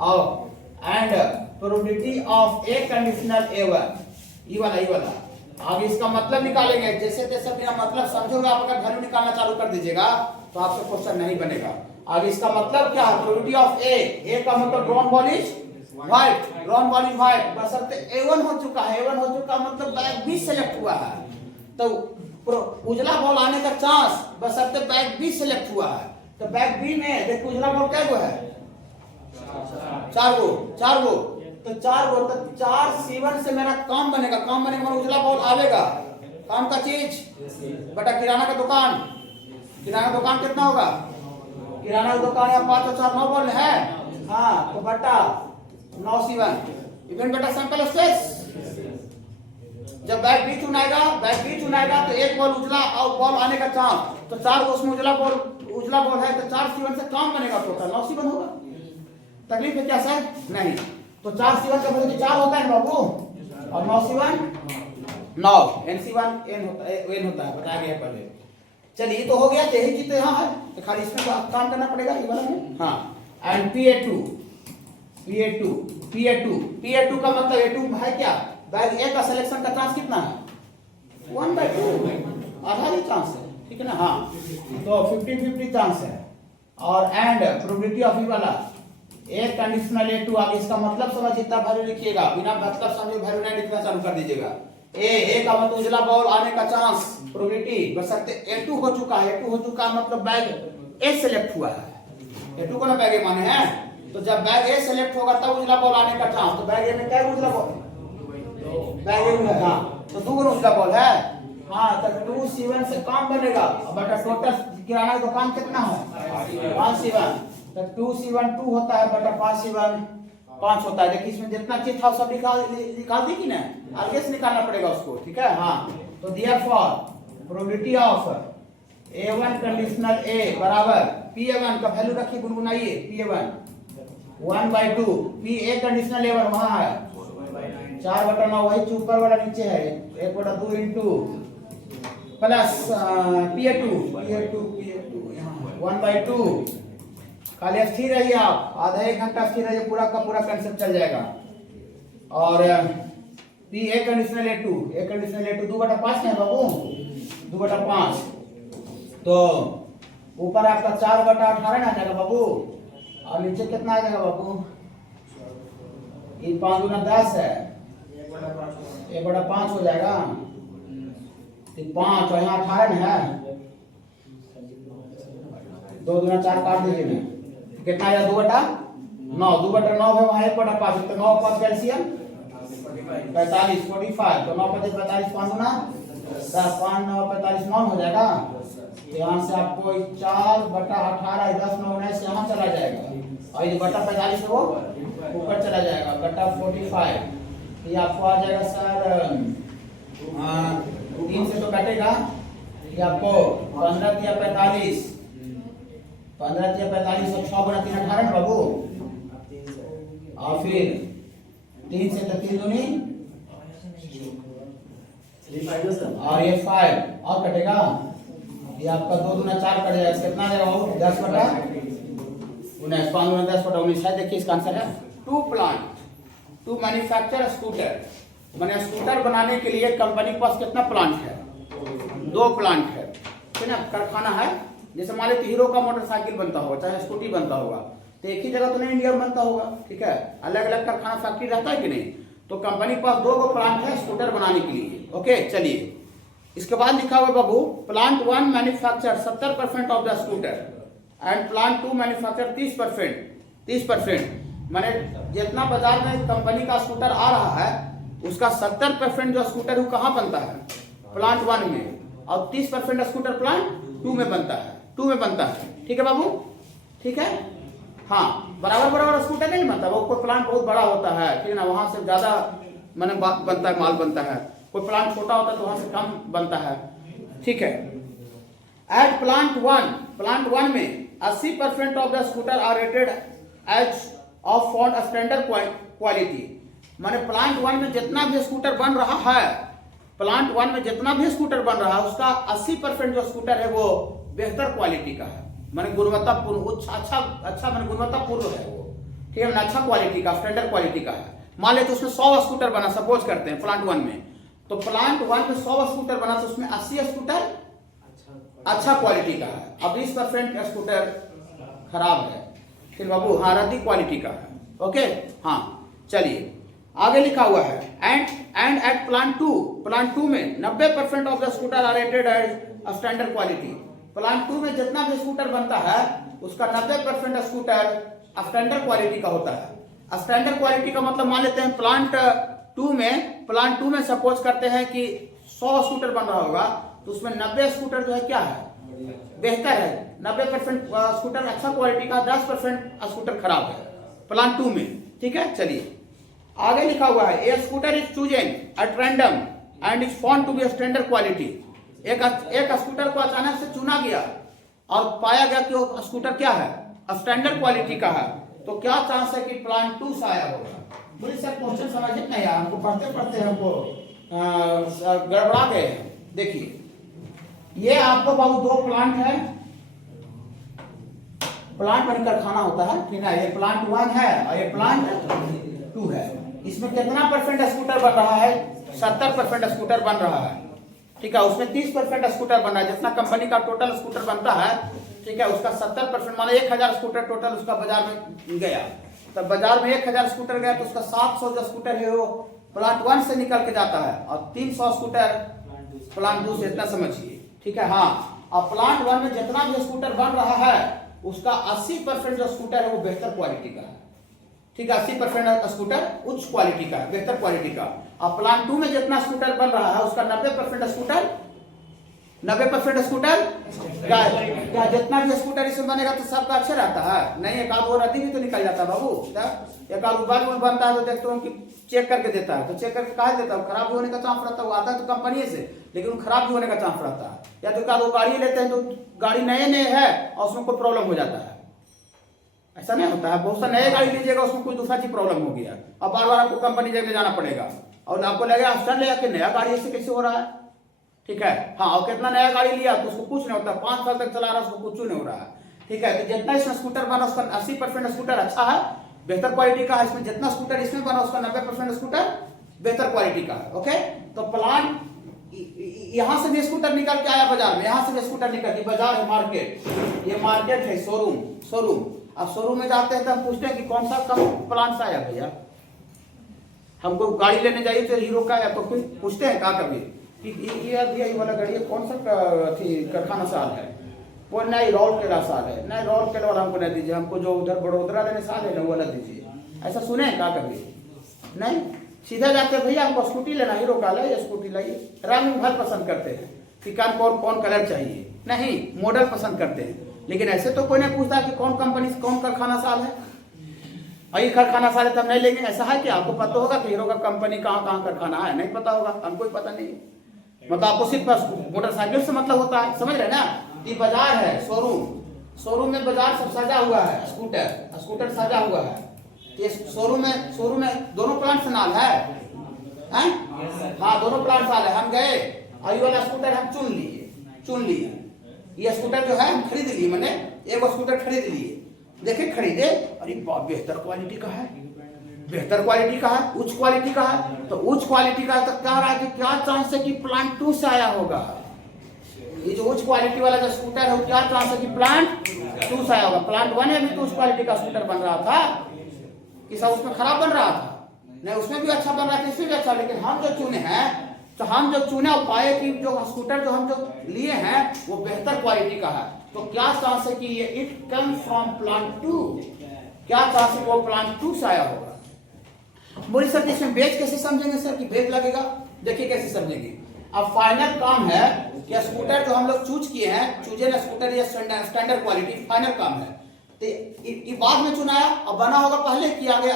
और and probability of A conditional A1, ये वाला अब इसका मतलब निकालेंगे, जैसे तैसे बिना मतलब समझोगे आप, अगर वैल्यू निकालना चालू कर दीजिएगा तो आपसे क्वेश्चन नहीं बनेगा। अब इसका मतलब क्या है, प्रोबेबिलिटी ऑफ ए का मतलब ground ball is white, ground ball is white, बशर्ते A1 हो चुका है, A1 हो चुका मतलब बैग बी सेलेक्ट हुआ है, तो उजला बॉल आने का चांस बशर्ते बैग बी सेलेक्ट हुआ है। तो बैग बी में देखो उजला बॉल क्या है, 4 गो, तो 4 गो, तो 4 C1 से मेरा काम बनेगा, काम बनेगा मतलब उजला बॉल आवेगा, काम का चीज बेटा किराना का दुकान, किराना दुकान कितना होगा, किराना दुकान या 5 और 4 9 बॉल है, हाँ, तो बेटा 9 C1 इवन बेटा सैंपल स्पेस। जब बैग बी चुनाएगा तो एक बॉल उजला और बॉल आने का चांस, तो 4 गो उसमें उजला बॉल है, तो 4 C1 से काम बनेगा, टोटल 9 C1 होगा। तकलीफ है क्या सर? नहीं, तो 4 C1 का वैल्यू 4 होता है बाबू, और 9 C1 9, NC1 n होता है, बताया गया पहले। चलिए तो हो गया, यही चीज तो यहाँ है, तो खाली इसमें काम करना पड़ेगा ये वाला में। हाँ, एंड PA2 का मतलब A2 है क्या, बैग ए का सिलेक्शन का चांस कितना है, 1/2, आधा ही चांस है, ठीक है ना। हाँ, तो 50-50 चांस है। और एंड प्रोबेबिलिटी ऑफ ई वाला ए कंडीशनल A2, अब इसका मतलब समझ, जितना वैल्यू लिखिएगा बिना मतलब समझे वैल्यू नहीं लिखना चालू कर दीजिएगा। ए का मतलब उजला बॉल आने का चांस, प्रोबेबिलिटी बशर्ते A2 हो चुका है, मतलब बैग ए सेलेक्ट हुआ है, A2 को ना बैग ए माने हैं, तो जब बैग ए सेलेक्ट होगा तब उजला बॉल आने का चांस, तो बैग ए में क्या उजला बॉल, बैग ए में, हाँ, तो 2 उजला बॉल है, हाँ, तो 2 C1 से काम बनेगा। अब बेटा टोटल किराना का दुकान कितना है, 5 C1, तो 2 C1 2 होता है बेटा, 5 C1 5 होता है। देखिए इसमें जितना चीज था सब निकाल दी कि ना, आगे से निकालना पड़ेगा उसको, ठीक है। हाँ, तो therefore probability of A1 conditional A बराबर PA1 का वैल्यू रखिए, गुनगुनाइए, PA1 1/2, PA कंडीशनल A1 वहां है 4/9, वही ऊपर वाला नीचे है 1/2 इंटू प्लस PA2 यहाँ 1/2, खाली स्थिर रहिए आप, आधा 1 घंटा स्थिर रहिए, पूरा का पूरा कंसेप्ट चल जाएगा। और PA कंडीशनल A2 2/5 है बाबू, 2/5, तो ऊपर आपका 4/18 आ जाएगा बाबू, और नीचे कितना आ जाएगा बाबू, ये 5 गुना 10 है, 1/5 हो जाएगा, 5 और यहाँ 18 है, 2 गुना 4 काट दीजिए में, कितना आया 2/9, 2/9 है वहाँ 1/5, तो 9 5 कैल्शियम 45, 45, तो 9 5 45, 5 गुना 10, 5 9 45 9 हो जाएगा। यहाँ से आपको 4/18 10 9 19 यहाँ चला जाएगा, और ये बटा 45 वो ऊपर चला जाएगा, बटा 45, ये आपको आ जाएगा सर 3 से तो कटेगा, ये आपको 15 या 45, 15 या 45 और 6 गुना 3 18 बाबू, और फिर 3 से तो 3 दूनी और ये 5 और कटेगा, ये आपका 2 गुना 4 कट जाएगा, कितना आ जाएगा 10/19, 5 गुना 10/19 है। देखिए इसका आंसर है टू मैन्युफैक्चर स्कूटर, मैंने स्कूटर बनाने के लिए कंपनी के पास कितना प्लांट है, 2 प्लांट है, ठीक है ना, कारखाना है। जैसे मान लीजिए हीरो का मोटरसाइकिल बनता होगा, चाहे स्कूटी बनता होगा, तो एक ही जगह तो नहीं इंडिया में बनता होगा, ठीक है, अलग अलग कारखाना फैक्ट्री रहता है कि नहीं, तो कंपनी के पास 2 प्लांट है स्कूटर बनाने के लिए। ओके, चलिए इसके बाद लिखा हुआ बाबू, plant 1 manufacture 70% of the scooter and plant 2 manufacture 30%, माने जितना बाजार में कंपनी का स्कूटर आ रहा है उसका 70% जो स्कूटर है कहाँ बनता है, प्लांट 1 में, और 30% स्कूटर प्लांट 2 में बनता है, ठीक है बाबू, ठीक है। हाँ, बराबर स्कूटर नहीं बनता, वो कोई प्लांट बहुत बड़ा होता है, ठीक है ना, वहां से ज्यादा माने बनता है, माल बनता है, कोई प्लांट छोटा होता है तो वहां से कम बनता है, ठीक है। एट प्लांट 1 में 80% of the scooter are rated as of font standard quality, माने प्लांट 1 में जितना भी स्कूटर बन रहा है, प्लांट 1 में जितना भी स्कूटर बन रहा है उसका 80% जो स्कूटर है वो बेहतर क्वालिटी का है, माने गुणवत्तापूर्ण, उच्च अच्छा माने गुणवत्तापूर्ण है वो, ठीक है ना, अच्छा क्वालिटी का, स्टैंडर्ड क्वालिटी का है। मान ले तो उसमें 100 स्कूटर बना, सपोज करते हैं प्लांट 1 में, तो प्लांट 1 में 100 स्कूटर बना तो उसमें 80 स्कूटर अच्छा क्वालिटी का है, अब 20% स्कूटर खराब है, फिर बाबू हाँ रद्दी क्वालिटी का है। ओके हाँ चलिए आगे लिखा हुआ है एंड एट प्लांट 2 में 90% of the scooter are rated as standard quality. Plant 2 में जितना भी स्कूटर बनता है उसका 90% स्कूटर स्टैंडर्ड क्वालिटी का होता है। स्टैंडर्ड क्वालिटी का मतलब मान लेते हैं प्लांट 2 में सपोज करते हैं कि 100 स्कूटर बन रहा होगा तो उसमें 90 स्कूटर जो है क्या है, बेहतर है, 90% स्कूटर अच्छा क्वालिटी का, 10% स्कूटर खराब है प्लांट 2 में, ठीक है। चलिए आगे लिखा हुआ है a scooter is chosen at random and is found to be standard quality. एक स्कूटर को अचानक से चुना गया और पाया गया कि वो स्कूटर क्या है, स्टैंडर्ड क्वालिटी का है, तो क्या चांस है कि प्लांट 2 से आया होगा। बोलिए सर क्वेश्चन समझे नहीं यार, हमको पढ़ते पढ़ते हमको गड़बड़ा गए। देखिए ये आपको बाबू 2 प्लांट है, प्लांट बन कारखाना होता है, ठीक है, ये प्लांट 1 है और ये प्लांट 2 है। इसमें कितना % स्कूटर बन रहा है, 70% स्कूटर बन रहा है, ठीक है। उसमें 30% स्कूटर बन रहा है, जितना कंपनी का टोटल स्कूटर बनता है, ठीक है, उसका 70% माने 1000 स्कूटर टोटल उसका बाजार में गया, तब बाजार में 1000 स्कूटर गया तो उसका 700 जो स्कूटर है वो प्लांट 1 से निकल के जाता है और 300 स्कूटर प्लांट 2 से, इतना समझिए, ठीक है। हाँ अब प्लांट 1 में जितना भी स्कूटर बन रहा है उसका 80% जो स्कूटर है वो बेहतर क्वालिटी का है, ठीक है, 80% स्कूटर उच्च क्वालिटी का, बेहतर क्वालिटी का। अब प्लांट 2 में जितना स्कूटर बन रहा है उसका 90% स्कूटर क्या जितना भी स्कूटर इसमें बनेगा तो सबका अच्छा रहता है, नहीं एक आध वो रद्दी भी तो निकल जाता है बाबू, एक आध बल्ब बनता है तो देखते हो कि चेक करके देता है, तो चेक करके कहा देता है, खराब भी होने का चांस रहता है, वो आता है तो कंपनी से, लेकिन खराब भी होने का चांस रहता है। या तो वो गाड़ी लेते हैं तो गाड़ी नए है और उसमें कोई प्रॉब्लम हो जाता है, ऐसा नहीं होता है, बहुत सा नए गाड़ी लीजिएगा उसमें कोई दूसरा चीज प्रॉब्लम हो गया, अब बार बार आपको कंपनी में जाना पड़ेगा और आपको लगेगा ऑप्शन ले कि नया गाड़ी ऐसे कैसे हो रहा है, ठीक है। हाँ और कितना नया गाड़ी लिया तो उसको कुछ नहीं होता, 5 साल तक चला रहा है उसको कुछ नहीं हो रहा है, ठीक है। तो जितना इसमें स्कूटर बना उसका 80% स्कूटर अच्छा है, बेहतर क्वालिटी का है, इसमें जितना स्कूटर इसमें बना उसका 90% स्कूटर बेहतर क्वालिटी का है। ओके तो प्लांट यहां से भी स्कूटर निकल के आया बाजार में, यहां से भी स्कूटर निकल के, बाजार है मार्केट, ये मार्केट है, शोरूम। अब शोरूम में जाते हैं तो हम पूछते हैं कि कौन सा कम प्लांट से आया भैया, हमको गाड़ी लेने जाइए तो हीरो का, या तो फिर पूछते हैं कहा कभी ये वाला गाड़ी कौन सा कारखाना साल है, वो नहीं राउरकेला साल है, नहीं राउरकेला वाला हमको नहीं दीजिए, हमको जो उधर बड़ोदरा लेने साल है ना वो वाला दीजिए, ऐसा सुने कहा कभी नहीं। सीधा जाते हैं भैया हमको स्कूटी लेना, हीरो का लाइए स्कूटी लाइए, रंग भर पसंद करते हैं कि कौन कलर चाहिए, नहीं मॉडल पसंद करते हैं, लेकिन ऐसे तो कोई नहीं पूछता कि कौन कंपनी कौन कारखाना साल है, और कारखाना साल है तब नहीं लेंगे, ऐसा है कि आपको पता होगा कि हीरो का कंपनी कहाँ कारखाना है, नहीं पता होगा, हमको पता नहीं है, मतलब आपको सिर्फ मोटरसाइकिल से मतलब होता है, समझ रहे ना। ये बाजार है, शोरूम में बाजार सब सजा हुआ है, स्कूटर सजा हुआ है, तो शोरूम में दोनों प्लांट से नाल है, हाँ दोनों प्लांट साल है। हम गए और ये वाला स्कूटर हम चुन लिए, ये स्कूटर जो है हम खरीद लिए, मैंने एक स्कूटर खरीद लिए, देखे खरीदे, अरे बेहतर क्वालिटी का है, बेहतर क्वालिटी का है, उच्च क्वालिटी का है, तो उच्च क्वालिटी का तो क्या रहा है कि क्या चांस है कि प्लांट 2 से आया होगा, ये जो उच्च क्वालिटी वाला जो स्कूटर है वो क्या चांस है कि प्लांट 2 से आया होगा। प्लांट 1 में भी तो उच्च क्वालिटी का स्कूटर बन रहा था, कि सब उसमें खराब बन रहा था, नहीं उसमें भी अच्छा बन रहा था, इसमें भी अच्छा, लेकिन हम जो चुने हैं तो हम जो चुने और पाए कि जो स्कूटर जो हम जो लिए हैं वो बेहतर क्वालिटी का है, तो क्या चांस है कि ये इट कम फ्रॉम प्लांट 2, क्या चांस है वो प्लांट 2 से आया होगा। बोलिए सर इसमें बेच कैसे समझेंगे सर कि बेच लगेगा, देखिए कैसे समझेंगे। अब फाइनल काम है कि स्कूटर जो हम लोग चूज किए हैं, चूजे स्कूटर या स्टैंडर्ड क्वालिटी, फाइनल काम है, तो ये बाद में चुनाया और बना होगा पहले कि आगे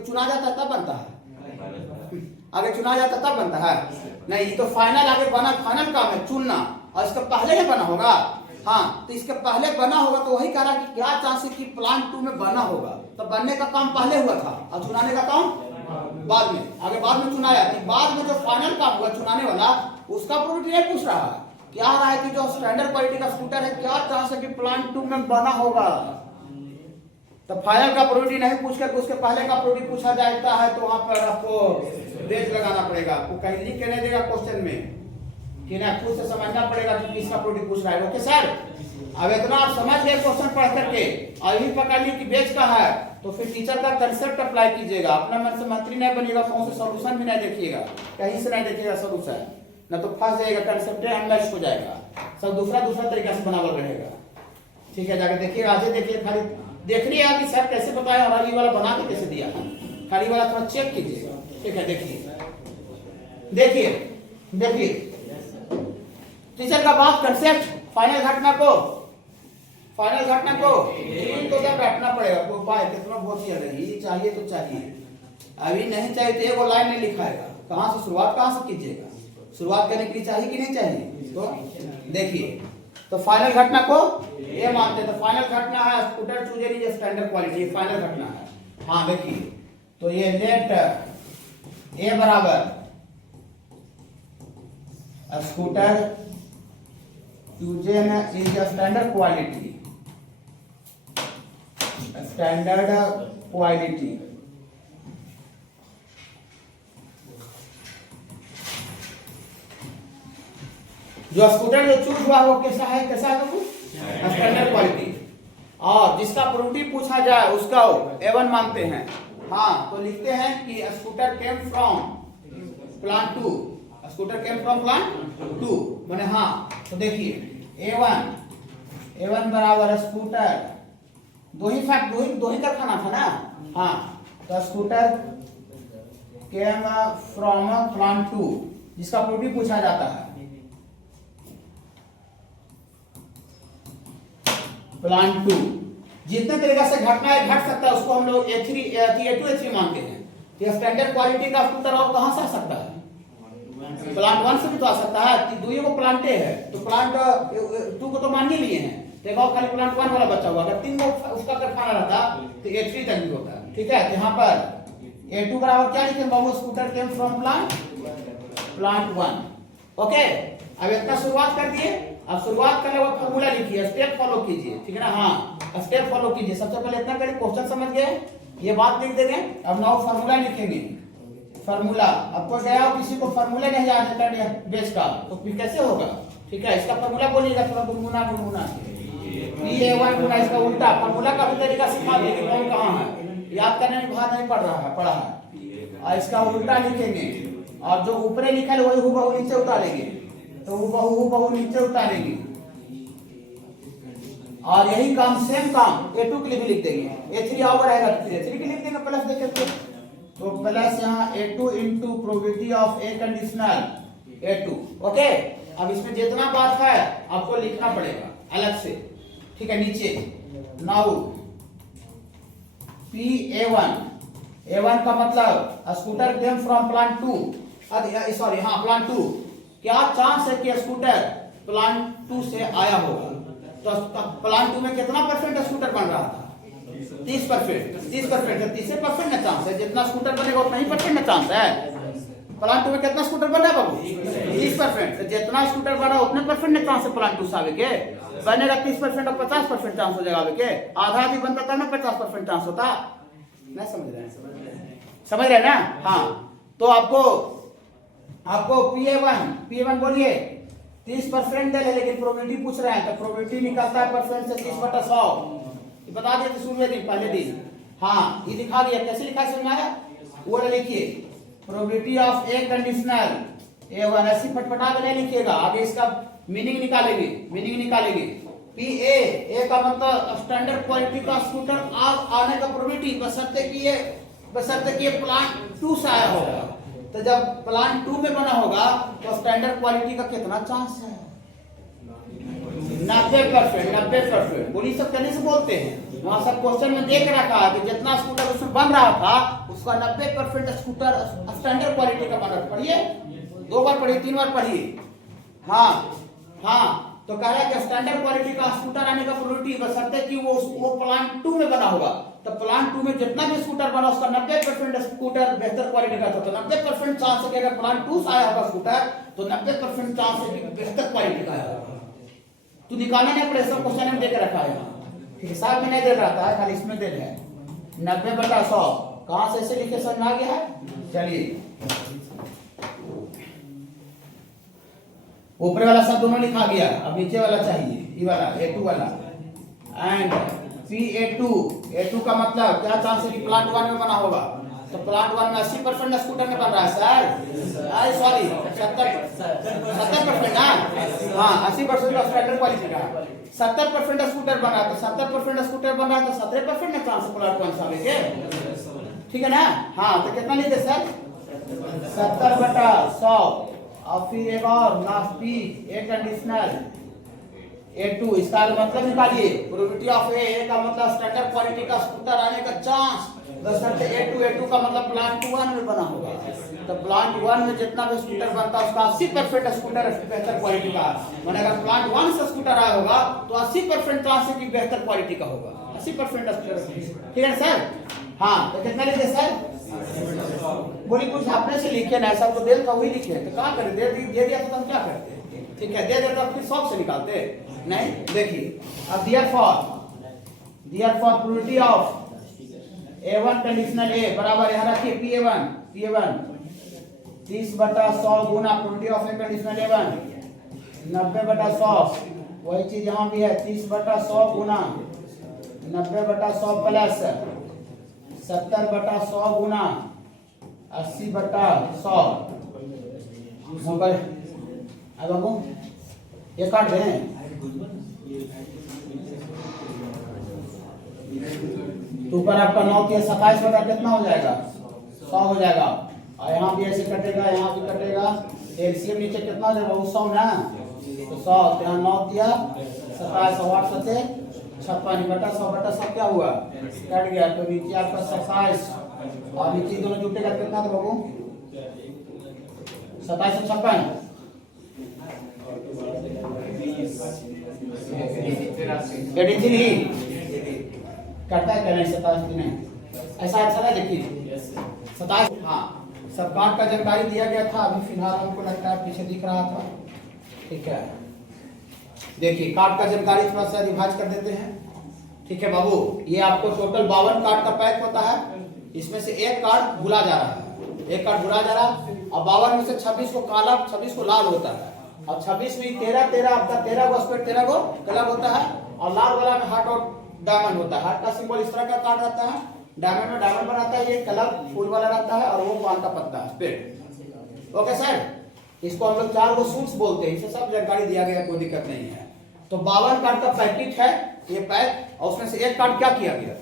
चुना जाता है तब बनता है, आगे चुना जाता तब बनता है, नहीं ये तो फाइनल आगे बना, फाइनल काम है चुनना, और इसका पहले ही बना होगा, हाँ तो इसके पहले बना होगा, तो वही कह रहा कि क्या चांस है कि प्लांट 2 में बना होगा, तो बनने का काम पहले हुआ था और चुनाने का काम बाद में, आगे बाद में चुनाया, बाद में जो फाइनल काम हुआ चुनाने वाला उसका प्रोबेबिलिटी नहीं पूछ रहा है, क्या रहा है कि जो स्टैंडर्ड क्वालिटी का स्कूटर है क्या चांस है कि प्लांट 2 में बना होगा। तो फाइनल का प्रोबेबिलिटी नहीं पूछ कर उसके पहले का प्रोबेबिलिटी पूछा जाता है तो वहां पर आपको ब्रेक लगाना पड़ेगा, आपको कहीं लिख के नहीं देगा क्वेश्चन में कि ना, खुद से समझना पड़ेगा कि किसका प्रोबेबिलिटी पूछ रहा है। ओके सर, अब इतना आप समझ गए क्वेश्चन पढ़ करके और यही पकड़ ली कि बेच का है तो फिर टीचर का कंसेप्ट अप्लाई कीजिएगा, अपना मन से मंत्री नहीं बनिएगा, कौन से सॉल्यूशन भी नहीं देखिएगा, कहीं से नहीं देखिएगा सॉल्यूशन, ना तो फंस जाएगा, कंसेप्ट अनलैश हो जाएगा, सब दूसरा तरीका से बनावल रहेगा। ठीक है, जाकर देखिएगा, आज देखिए, खाली देख रही है कि सर कैसे बताया और आगे वाला बना के कैसे दिया, खाली वाला थोड़ा चेक कीजिएगा। ठीक है, देखिए टीचर का बात कंसेप्ट फाइनल घटना को तो जब बैठना पड़ेगा, कोई उपाय कितना बहुत ही रही चाहिए तो चाहिए, अभी नहीं चाहिए तो एक लाइन नहीं लिखाएगा, कहां से शुरुआत कहां से कीजिएगा, शुरुआत करने के लिए चाहिए कि नहीं चाहिए। तो देखिए, तो फाइनल घटना को ये मानते हैं, तो फाइनल घटना है स्कूटर चूजे लीजिए स्टैंडर्ड क्वालिटी, ये फाइनल घटना है। हाँ देखिए, तो ये लेट ए बराबर scooter chosen is standard quality जो स्कूटर जो चूज हुआ वो कैसा है बाबू, स्टैंडर्ड क्वालिटी, और जिसका प्रोबेबिलिटी पूछा जाए उसका A1 मानते हैं। हाँ, तो लिखते हैं कि scooter came from plant 2, scooter came from plant 2 माने हाँ, तो देखिए A1 बराबर स्कूटर दो ही कारखाना था ना। हाँ, तो स्कूटर केम फ्रॉम प्लांट 2 जिसका प्रोबेबिलिटी पूछा जाता है, प्लांट 2 जितने तरीके से घटना है घट सकता है उसको हम लोग A2 मानते हैं। तो स्टैंडर्ड क्वालिटी का स्कूटर और कहां से आ सकता है, प्लांट 1 से भी तो आ सकता है, दो ही वो प्लांटे है, तो प्लांट 2 को तो मान ही लिए हैं, देखो खाली प्लांट 1 वाला बचा हुआ, अगर 3 को उसका कारखाना रहता तो A3 तक भी होता। ठीक है, तो यहाँ पर A2 बराबर क्या लिखेंगे बाबू, scooter came from plant 1। Okay, अब इतना शुरुआत कर दिए, अब शुरुआत करने वक्त फॉर्मूला लिखिए, स्टेप फॉलो कीजिए। ठीक है ना, हाँ स्टेप फॉलो कीजिए। सबसे पहले इतना करिए, क्वेश्चन समझ गए, ये बात लिख देंगे। अब नाउ फॉर्मूला लिखेंगे, फार्मूला आपको गया हो किसी को फार्मूला नहीं याद है बेस का तो फिर कैसे होगा। ठीक है, इसका फार्मूला बोलिएगा थोड़ा गुनगुना P1 गुना इसका उल्टा, फार्मूला का भी तरीका सिखा देंगे, कौन कहाँ है याद करने में भार नहीं पड़ा है। और इसका उल्टा लिखेंगे और जो ऊपरे लिखा है वही हूबहू नीचे उतारेंगे, तो हूबहू नीचे उतारेंगे, और यही काम सेम काम A2 के लिए भी लिख देंगे। A3 आवर रहेगा तो फिर A3 के लिख देंगे प्लस देखेंगे, तो प्लस यहाँ A2 into probability of A conditional A2। Okay, अब इसमें जितना बात है आपको लिखना पड़ेगा अलग से। ठीक है, नीचे नाउ A1 का मतलब scooter came from plant 2, sorry हाँ प्लांट 2, क्या चांस है कि स्कूटर प्लांट 2 से आया होगा। तो प्लांट 2 में कितना परसेंट स्कूटर बन रहा था, 30%। 30% ना चांस है, जितना स्कूटर बनेगा उतना ही परसेंट ना चांस है। प्लांट 2 में कितना स्कूटर बन रहा है बाबू, 30%। तो जितना स्कूटर बना उतने परसेंट ना चांस है प्लांट 2 से आवे के, बनेगा 30% और 50% चांस हो जाएगा आवे के, आधा भी बनता था ना 50% चांस होता। नहीं समझ रहे ना। हाँ, तो आपको P1 बोलिए 30% दे, लेकिन प्रोबेबिलिटी पूछ रहे हैं तो प्रोबेबिलिटी निकलता है परसेंट से 30/100, बता दिए थे शुरू दिन पहले दिन। हाँ, ये दिखा दिया, कैसे लिखा समझ में आया, वो लिखिए probability of A conditional A1, ऐसी फटफटा के नहीं लिखिएगा, आगे इसका मीनिंग निकालेंगे। ए का मतलब स्टैंडर्ड क्वालिटी का स्कूटर आने का प्रोबेबिलिटी, बशर्ते कि ये प्लांट 2 से आया होगा। तो जब प्लांट 2 में बना होगा तो स्टैंडर्ड क्वालिटी का कितना चांस है, 90%। बोली सब करने से बोलते हैं, वहां सब क्वेश्चन में देख रखा है कि जितना स्कूटर उसमें बन रहा था उसका 90% स्कूटर स्टैंडर्ड क्वालिटी का बन रहा। पढ़िए, 2 बार पढ़िए, 3 बार पढ़िए। हाँ, तो कह रहा है कि स्टैंडर्ड क्वालिटी का स्कूटर आने का प्रोबेबिलिटी बशर्ते कि वो प्लांट 2 में बना होगा। तो प्लांट 2 में जितना भी स्कूटर बना उसका 90% स्कूटर बेहतर क्वालिटी का था। तो 90% चांस है कि अगर प्लांट 2 से आया होगा स्कूटर तो 90% चांस है कि बेहतर क्वालिटी का आया होगा। तो निकालना नहीं पड़े, सब क्वेश्चन में देकर रखा है। हिसाब में नहीं दे रहा था, खाली इसमें दे है 90/100। कहां से ऐसे लिखे समझ में आ गया है? चलिए ऊपर वाला सब दोनों लिखा गया, अब नीचे वाला चाहिए, ये वाला A2 वाला। एंड A2 का मतलब क्या चांस है कि प्लांट 1 में बना होगा? तो प्लांट 1 में 80% स्कूटर में बन रहा है सर, सॉरी 70% ना, हाँ 80% का स्टैंडर्ड क्वालिटी का 70% स्कूटर बन रहा है। तो 70% स्कूटर बन रहा है तो 17% ना चांस है प्लांट 1 से के, ठीक है ना? हाँ तो कितना लिखे सर? 70/100। और फिर एक और last P A conditional A2, इसका मतलब निकालिए प्रोबेबिलिटी ऑफ A का मतलब स्टैंडर्ड क्वालिटी का स्कूटर आने का चांस बशर्ते A2 का मतलब प्लांट 1 में बना होगा। तो प्लांट 1 में जितना भी स्कूटर बनता है उसका 80% स्कूटर बेहतर क्वालिटी का, माने अगर प्लांट 1 से स्कूटर आया होगा तो 80% चांस है कि बेहतर क्वालिटी का होगा। 80% स्कूटर, ठीक है सर? हाँ तो कितना लिखे सर? बोली कुछ आपने से लिखे ना, सब तो देर का वही लिखे, तो क्या करें? दे दिया तो हम क्या करते? ठीक है, दे देता फिर शौक से निकालते नहीं। देखिए अब therefore probability of A1 conditional A बराबर यहाँ रखिए P1 30/100 Guna probability of A conditional A1 90/100, वही चीज यहाँ भी है 30/100 गुना 90/100 प्लस 70/100 गुना 80/100। अब बाबू ये काट दें तो ऊपर आपका 9 के 27 बटा कितना हो जाएगा? 100 हो जाएगा। और यहाँ भी ऐसे कटेगा, यहाँ भी कटेगा, एलसीएम नीचे कितना हो जाएगा? 100 ना, तो 100 यहाँ 9 दिया 27 और 8 से 56/100/100 क्या हुआ? कट गया। तो नीचे आपका 27 और नीचे दोनों जुटेगा कितना था बाबू? 27 और 56 करता है क्या? नहीं 27 नहीं, ऐसा अच्छा ना। देखिए 27, हाँ सब पार्ट का जानकारी दिया गया था। अभी फिलहाल हमको लगता है पीछे दिख रहा था, ठीक है। देखिए कार्ड का जानकारी थोड़ा सा रिवाइज कर देते हैं, ठीक है बाबू। ये आपको टोटल 52 कार्ड का पैक होता है, इसमें से एक कार्ड भुला जा रहा है, एक कार्ड भुला जा रहा है। और 52 में से 26 को काला 26 को लाल होता है, और 26 में 13 आपका 13 गो स्पेड 13 गो कलर होता है, और लाल वाला में हार्ट और डायमंड होता है। हार्ट का सिंबल इस तरह का कार्ड रहता है, डायमंड में डायमंड बनाता है, ये कलर फूल वाला रहता है, और वो पान का पत्ता है स्पेड। ओके सर, इसको हम लोग 4 गो सूट्स बोलते हैं, इसे सब जानकारी दिया गया, कोई दिक्कत नहीं है। तो 52 कार्ड का पैकेट है ये पैक, और उसमें से एक कार्ड क्या किया गया?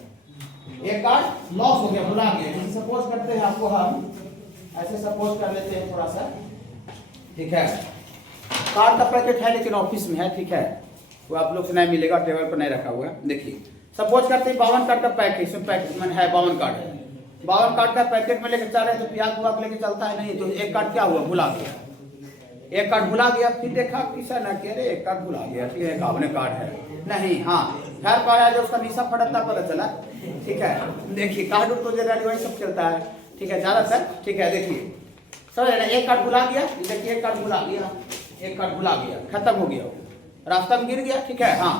एक कार्ड लॉस हो गया, भुला गया। जैसे सपोज करते हैं आपको, हम ऐसे सपोज कर लेते हैं थोड़ा सा, ठीक है। कार्ड का पैकेट है लेकिन ऑफिस में है, ठीक है, वो आप लोग से नहीं मिलेगा, टेबल पर नहीं रखा हुआ है। देखिए सपोज करते हैं 52 कार्ड का पैकेट, इसमें पैकेट में है 52 कार्ड है, 52 कार्ड का पैकेट में लेके चल रहे तो प्याज बुआ लेके चलता है नहीं, तो एक कार्ड क्या हुआ? भुला गया। एक कार्ड भुला गया, फिर देखा किसा ना कह रहे एक कार्ड भुला गया, फिर एक आपने कार्ड है नहीं, हाँ खैर पाया जो उसका निशा फटकता पता चला, ठीक है। देखिए कार्ड तो जनरली वही सब चलता है, ठीक है ज्यादातर, ठीक है। देखिए सर एक कार्ड भुला गया, देखिए एक कार्ड भुला गया, एक कार्ड भुला गया, खत्म हो गया, रास्ता में गिर गया, ठीक है। हाँ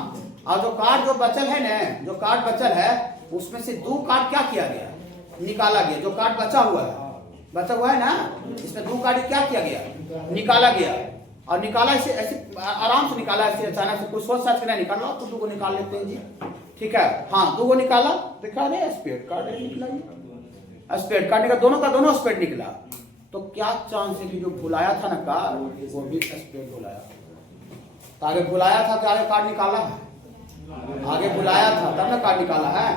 और जो कार्ड जो बचल है ना, जो कार्ड बचल है उसमें से 2 कार्ड क्या किया गया? निकाला गया। जो कार्ड बचा हुआ है ना, इसमें 2 कार्ड क्या किया गया? निकाला गया। और निकाला ऐसे ऐसे आराम से निकाला, ऐसे अचानक से कुछ सोच साच के नहीं निकाला, तो 2 को निकाल लेते हैं जी, ठीक है। हाँ 2 को निकाला, दिखा दे स्पेड कार्ड निकला, स्पेड कार्ड निकला, दोनों का दोनों स्पेड निकला। तो क्या चांस है कि जो भुलाया था ना कार्ड वो भी स्पेड भुलाया, तो आगे भुलाया था कि आगे कार्ड निकाला है? आगे बुलाया था तब ना कार्ड निकाला है।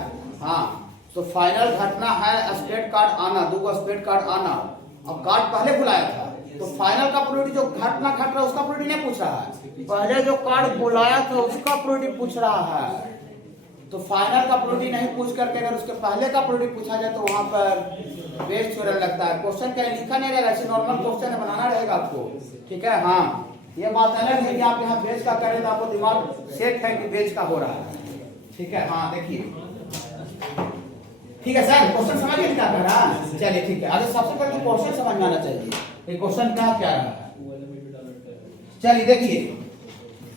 हाँ तो फाइनल घटना है स्पेड कार्ड आना, 2 स्पेड कार्ड आना, और कार्ड पहले बुलाया था, तो फाइनल का प्रोबेबिलिटी जो घटना घट रहा है उसका प्रोबेबिलिटी नहीं पूछ रहा है, पहले जो कार्ड बुलाया था उसका प्रोबेबिलिटी पूछ रहा है। तो फाइनल का प्रोबेबिलिटी नहीं पूछ करके अगर उसके पहले का प्रोबेबिलिटी पूछा जाए तो वहां पर बेस छोड़ने लगता है। क्वेश्चन क्या लिखा नहीं रहेगा, ऐसे नॉर्मल क्वेश्चन बनाना रहेगा आपको, ठीक है। हाँ ये बात अलग है कि आप यहाँ बेच का करें तो आपको दिमाग सेट है कि बेच का हो रहा है, ठीक है। हाँ देखिए ठीक है सर, क्वेश्चन समझ गए क्या कह रहा है? चलिए ठीक है, आगे सबसे पहले तो क्वेश्चन समझ में आना चाहिए, ये क्वेश्चन क्या क्या रहा है। चलिए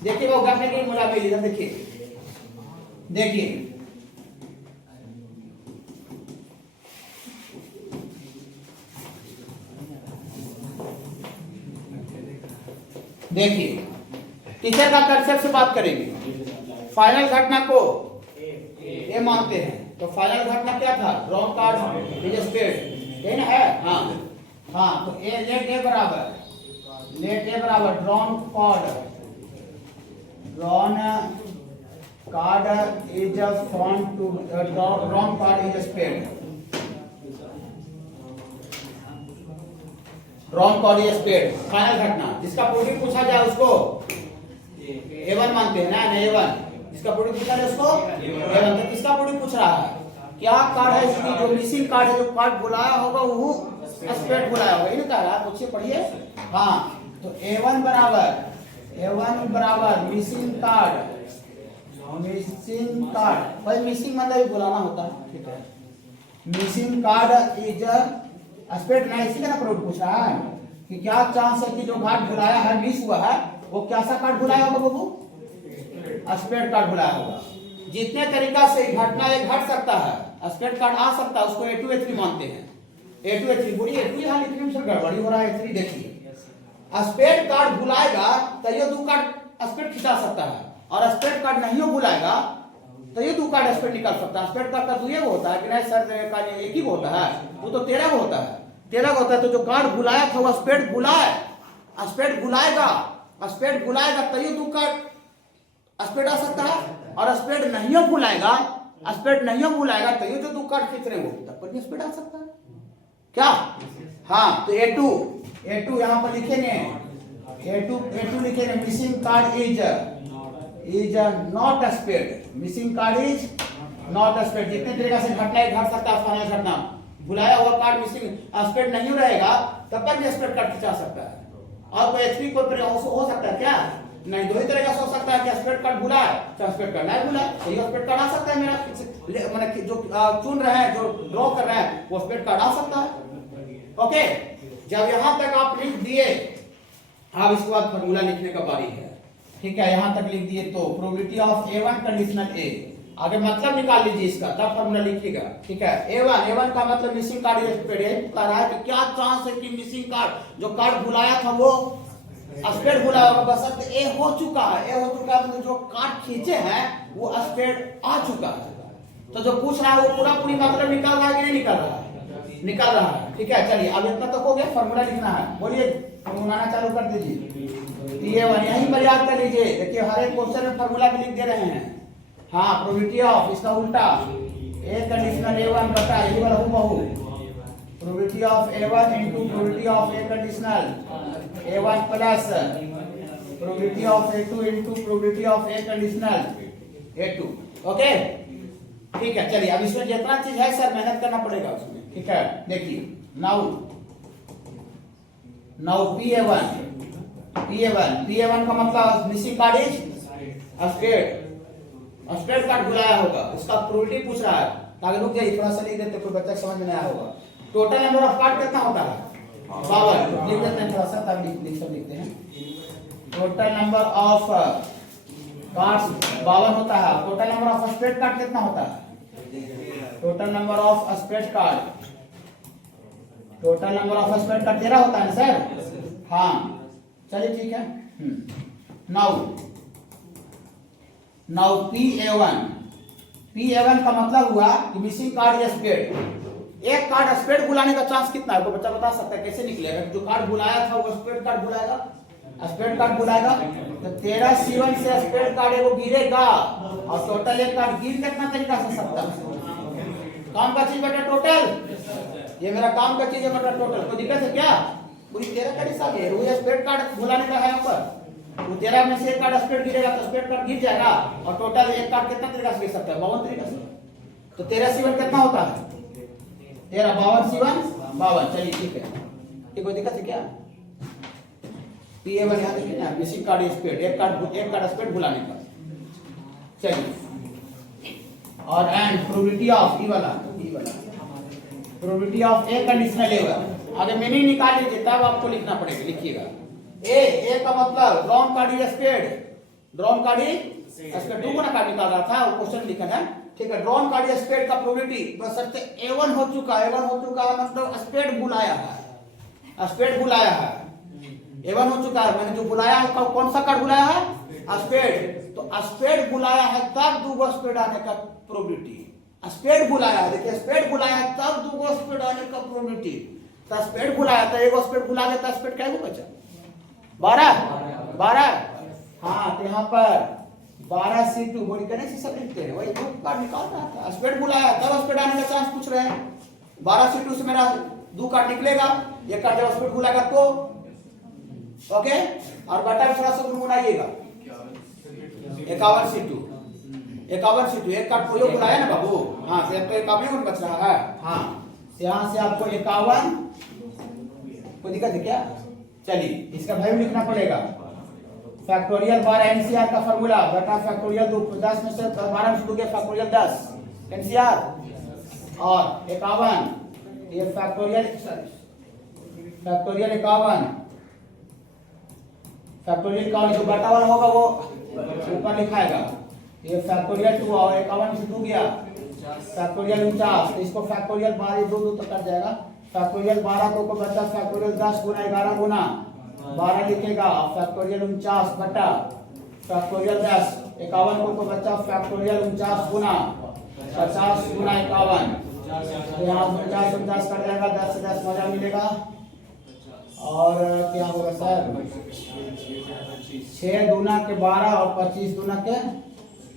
देखिए वो करने की मुझे इधर देखिए टीचर का कंसेप्ट से बात करेंगे। फाइनल घटना को ए मानते हैं, तो फाइनल घटना क्या था? ड्रॉन कार्ड इज स्पेड, यही ना है? हाँ तो लेट ए बराबर drawn card is found to drawn card is spade, drawn card is spade. Final घटना जिसका प्रूफ पूछा जाए उसको A1 मानते हैं ना, A1 जिसका प्रूफ पूछा जाए उसको A1। तो किसका प्रूफ पूछ रहा है? क्या कार्ड है इसकी जो मिसिंग कार्ड है, जो कार्ड बुलाया होगा वो स्पेड बुलाया होगा, ये कह रहा है, पूछिए पढ़िए। हाँ तो A1 बराबर मिसिंग कार्ड भाई, मिसिंग मतलब बुलाना होता है, ठीक है। मिसिंग कार्ड इज स्पेड ना, इसी का प्रूफ पूछ रहा है कि क्या चांस है कि जो कार्ड बुलाया है, मिस हुआ है, वो कैसा कार्ड बुलाया होगा बाबू? स्पेड कार्ड बुलाया होगा। जितने तरीका से घटना ये घट सकता है, स्पेड कार्ड आ सकता है, उसको A2 A3 मानते हैं। A2 A3 बोलिए, A2 यहाँ लिखने में गड़बड़ी हो रहा है। A3 देखिए, स्पेड कार्ड बुलाएगा तो ये 2 कार्ड स्पेड खिंचा सकता है, और स्पेड कार्ड नहीं बुलाएगा तो ये 2 कार्ड स्पेड निकाल सकता है। स्पेड कार्ड का 2 होता है कि नहीं सर? का एक ही होता है, वो तो 13 होता है, 13 होता है। तो जो कार्ड बुलाया था वो स्पेड बुलाएगा तो ये 2 कार्ड स्पेड आ सकता है, और स्पेड नहीं बुलाएगा तो ये जो 2 कार्ड खींच रहे हो तब पर भी स्पेड आ सकता है क्या? हाँ तो A2 यहाँ पर लिखेंगे, A2 लिखेंगे missing card is not spade, missing card is not spade. जितने तरीके से घटना घट सकता है, फाइनल घटना बुलाया हुआ कार्ड मिसिंग स्पेड नहीं रहेगा तब पर भी स्पेड कार्ड खिंचा सकता है। और कोई H3 कोई हो सकता है क्या? नहीं, 2 ही तरीका से हो सकता है कि स्पेड कार्ड बुलाए तो स्पेड कार्ड नहीं बुलाए, तो ये स्पेड कार्ड आ सकता है मेरा, मैंने जो चुन रहे हैं, जो ड्रॉ कर रहे हैं, वो स्पेड कार्ड आ सकता है। ओके, जब यहां तक आप लिख दिए, अब इसके बाद फॉर्मूला लिखने का बारी है, ठीक है। यहां तक लिख दिए तो probability of A1 conditional A, आगे मतलब निकाल लीजिए इसका, तब फॉर्मूला लिखिएगा, ठीक है। A1 का मतलब मिसिंग कार्ड इज स्पेड, यही बता रहा है कि क्या चांस है कि मिसिंग कार्ड, जो कार्ड बुलाया था वो स्पेड बुलाया होगा, बस ए हो चुका है, मतलब जो कार्ड खींचे हैं वो स्पेड आ चुका है। तो जो पूछ रहा है वो पूरी मतलब निकाल रहा है कि नहीं निकाल रहा है, ठीक है। चलिए अब इतना तक हो गया, फॉर्मूला लिखना है, बोलिए फॉर्मूला चालू कर दीजिए। A1 यहीं पर याद कर लीजिए, देखिए हर एक क्वेश्चन में फॉर्मूला भी लिख दे रहे हैं। हाँ, प्रोबेबिलिटी ऑफ, इसका उल्टा A कंडीशनल A1 बटा यही वाला हूँ probability of A1 into probability of A conditional A1 plus probability of A2 into probability of A conditional A2। Okay, ठीक है। चलिए अब इसमें जितना चीज है सर मेहनत करना पड़ेगा उसमें, ठीक है। देखिए नाउ P1 का मतलब missing card is spade card बुलाया होगा, उसका प्रोबेबिलिटी पूछ रहा है, ताकि रुक जाइए थोड़ा सा लिख देते, कोई बच्चा समझ में नहीं आया होगा। टोटल नंबर ऑफ कार्ड कितना होता है? 52 लिख देते हैं, थोड़ा सा तब लिखते हैं। टोटल नंबर ऑफ कार्ड्स 52 होता है। Total number of spade card कितना होता है? Total number of spade card 13 होता है ना सर? हाँ चलिए ठीक है। नाउ P1 का मतलब हुआ कि मिसिंग कार्ड या स्पेड। एक कार्ड स्पेड बुलाने का चांस कितना है? कोई बच्चा बता सकता है कैसे निकलेगा? जो कार्ड बुलाया था वो स्पेड कार्ड बुलाएगा, तो 13 C1 से स्पेड कार्ड वो गिरेगा, और टोटल एक कार्ड गिर कितना तरीका से सकता है? काम का चीज बेटा टोटल, ये मेरा काम का चीज है बेटा टोटल। कोई दिक्कत है क्या? पूरी 13 का हिसाब है, वो स्पेड कार्ड बुलाने का है ऊपर, वो 13 में से एक कार्ड स्पेड गिरेगा तो स्पेड कार्ड गिर जाएगा, और टोटल एक कार्ड कितना तरीका से गिर सकता है? 52 तरीका से। तो 13 C1 कितना होता है? 13 52 C1 52। चलिए ठीक है, ये कोई दिक्कत है क्या? P1 यहाँ देखिए ना, मिसिंग कार्ड स्पेड, एक कार्ड स्पेड बुलाने का। चलिए और एंड प्रोबेबिलिटी ऑफ ई वाला probability of A conditional level. आगे मीनिंग निकाल लीजिए, तब आपको लिखना पड़ेगा। लिखिएगा ए का मतलब drawn card spade, drawn card spade दो गुना कार्ड निकाल रहा था, वो क्वेश्चन लिखा है, ठीक है। ड्रॉन कार्ड स्पेड का प्रोबेबिलिटी बशर्ते A1 हो चुका है, A1 हो चुका है मतलब स्पेड बुलाया है, स्पेड बुलाया है, A1 हो चुका है, मैंने जो बुलाया है कौन सा कार्ड बुलाया है, स्पेड। तो स्पेड बुलाया है तब दूगो स्पेड आने का प्रोबेबिलिटी, स्पेड बुलाया है, देखिए स्पेड बुलाया है तब दूगो स्पेड आने का प्रोबेबिलिटी। तो स्पेड बुलाया था, एक स्पेड बुला देता, स्पेड क्या बचा 12। हाँ तो यहाँ पर 12C2 बोली करने से सब लिखते हैं, वही दो कार्ड निकाल रहा था, स्पेड बुलाया तब स्पेड आने का चांस पूछ रहे हैं। 12C2 से मेरा दो कार्ड निकलेगा, एक कार्ड जब स्पेड बुलाएगा तो ओके, और बटा थोड़ा सा गुनगुनाइएगा 51C2 एक कार्ड कोई बुलाया ना बाबू, हाँ तो 51 बच रहा है। हाँ यहाँ से आपको 51, कोई दिक्कत है क्या? चलिए इसका वैल्यू लिखना पड़ेगा, फैक्टोरियल 12 एनसीआर का फार्मूला बटा फैक्टोरियल 2, 10 में से 12 में से 2 गया फैक्टोरियल 10 एनसीआर, और 51 ये फैक्टोरियल 51 जो बटा वाला होगा वो ऊपर लिखाएगा, ये फैक्टोरियल 2 और 51 से 2 गया फैक्टोरियल 49, तो इसको फैक्टोरियल 12 2 तक कट जाएगा, फैक्टोरियल 12 को बचा फैक्टोरियल 10 गुना 11 गुना 12 लिखेगा, फैक्टोरियल 49 बटा फैक्टोरियल 10, 51 को बचा फैक्टोरियल 49 गुना 50 गुना 51, तो यहाँ 49 कट जाएगा, 10 से 10 मजा मिलेगा, और क्या होगा सर 6 दूना के 12 और 25 दूना के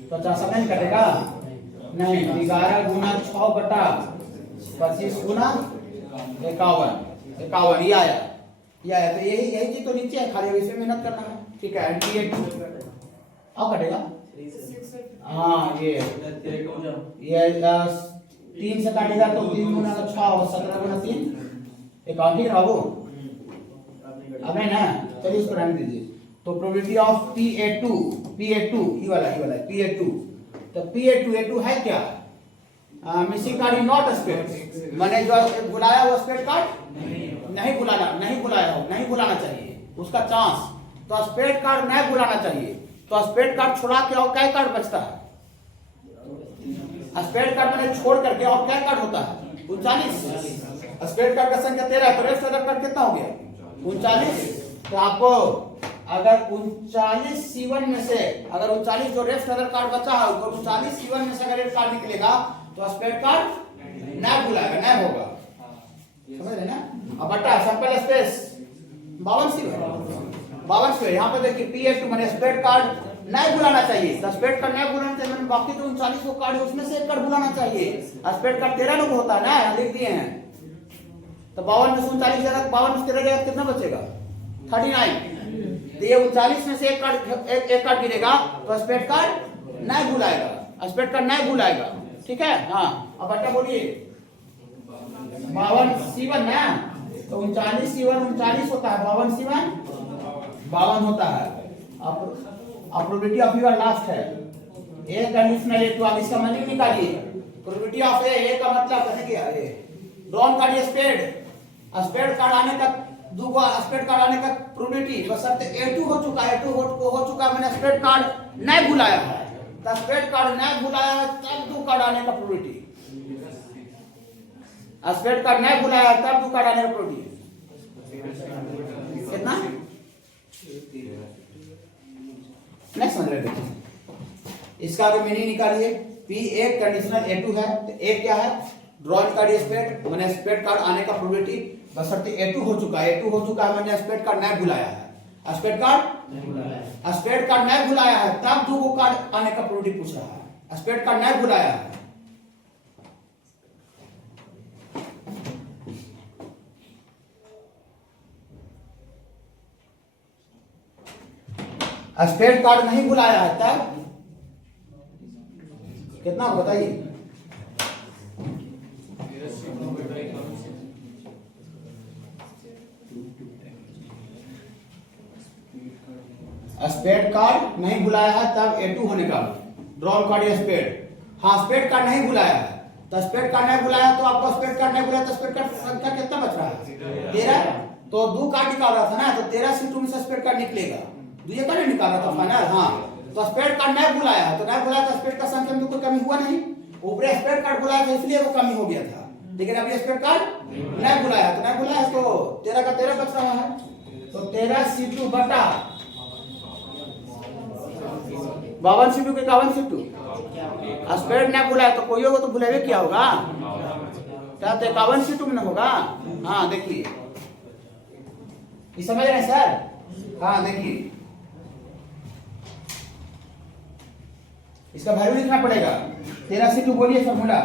50 नहीं कटेगा, नहीं 11 गुना 6 बटा 25 गुना 51 ये आया, तो यही चीज तो नीचे है, खाली इसमें मेहनत करना है, ठीक है। एंटी अब कटेगा, हाँ ये 3 से काटेगा तो 3 गुना 6 और 17 गुना 3 अकाउंटिंग है बाबू, अब है ना, चलिए इसको रहने दीजिए। तो प्रोबेबिलिटी ऑफ PA2 ये वाला PA2, तो PA2 है क्या, missing card is not spade, मैंने जो बुलाया वो स्पेड कार्ड नहीं बुलाना चाहिए उसका चांस, तो स्पेड कार्ड नहीं बुलाना चाहिए, तो स्पेड कार्ड छुड़ा के और क्या कार्ड बचता है, स्पेड कार्ड मैंने छोड़ करके और क्या कार्ड होता है 39, स्पेड कार्ड का संख्या 13 है, तो रेस्ट अदर कार्ड कितना हो गया 39, तो आपको अगर 39C1 में से अगर 39 जो रेस्ट अदर कार्ड बचा है तो 39C1 में से अगर एक कार्ड निकलेगा तो स्पेड कार्ड नहीं बुलाएगा, नहीं होगा, समझ रहे ना। अब बटा सैंपल स्पेस 52C यहाँ पे देखिए PA2 मैंने स्पेड कार्ड नहीं बुलाना चाहिए, तो स्पेड कार्ड नहीं बुलाना चाहिए, मैंने बाकी जो 39 को कार्ड है उसमें से एक कार्ड बुलाना चाहिए, स्पेड कार्ड 13 लोग होता है ना, लिख दिए हैं, तो 52 में से 39 जगह 52 में 13 जगह कितना बचेगा 39, तो ये 39 में से एक कार्ड गिरेगा तो स्पेड कार्ड नहीं बुलाएगा, ठीक है। हाँ अब बट्टा बोलिए 52C1 ना, तो 39C1 39 होता है, 52C1 52 होता है। अब प्रोबेबिलिटी ऑफ योर लास्ट है ए कंडीशनल A2, आप इसका मीनिंग निकालिए, प्रोबेबिलिटी ऑफ ए का मतलब है क्या, ड्रॉन कार्ड स्पेड कार्ड आने तक दूगो स्पेड कार्ड आने का प्रोबेबिलिटी बशर्ते A2 हो चुका है, मैंने स्पेड कार्ड नहीं बुलाया है, तो स्पेड कार्ड नहीं बुलाया है तब दो कार्ड आने का प्रोबेबिलिटी, स्पेड कार्ड नहीं बुलाया है तब दो कार्ड आने का प्रोबेबिलिटी कितना, नेक्स्ट समझ रहे हैं। इसका अगर मीनिंग निकालिए, P एक कंडीशनल A2 है, तो A क्या है ड्रॉन कार्ड स्पेड, मैंने स्पेड कार्ड आने का प्रोबेबिलिटी बशर्ते A2 हो चुका है, मैंने स्पेड कार्ड नहीं बुलाया है, स्पेड कार्ड नहीं बुलाया है तब दो कार्ड आने का प्रोबेबिलिटी पूछ रहा है, स्पेड कार्ड नहीं बुलाया है, स्पेड कार्ड नहीं बुलाया है तब कितना बताइए, स्पेड कार्ड नहीं बुलाया है तब A2 होने का ड्रॉन कार्ड स्पेड, हाँ स्पेड कार्ड नहीं बुलाया है, तो स्पेड कार्ड नहीं बुलाया तो आपको स्पेड कार्ड नहीं बुलाया तो स्पेड कार्ड संख्या कितना बच रहा है 13। तो 2 कार्ड निकाल रहा था ना, तो 13 C2 में से स्पेड कार्ड निकलेगा, 2 कार्ड निकाल रहा था फाइनल। हाँ तो स्पेड कार्ड नहीं बुलाया, तो नहीं बुलाया तो स्पेड का संख्या में कोई कमी हुआ नहीं, ऊपर स्पेड कार्ड बुलाया था इसलिए वो कमी हो गया था, लेकिन अभी स्पेड कार्ड नहीं बुलाया, तो नहीं बुलाया तो 13 का 13 बच रहा है। तो 13 C2 बटा 52 C2 के 51 C2 स्पेड नहीं बुलाया तो कोई होगा तो बुलावे क्या होगा, क्या तो 51 C2 में ना होगा। हाँ देखिए ये समझ रहे हैं सर। हाँ देखिए इसका वैल्यू लिखना पड़ेगा 13 C2 बोलिए फॉर्मूला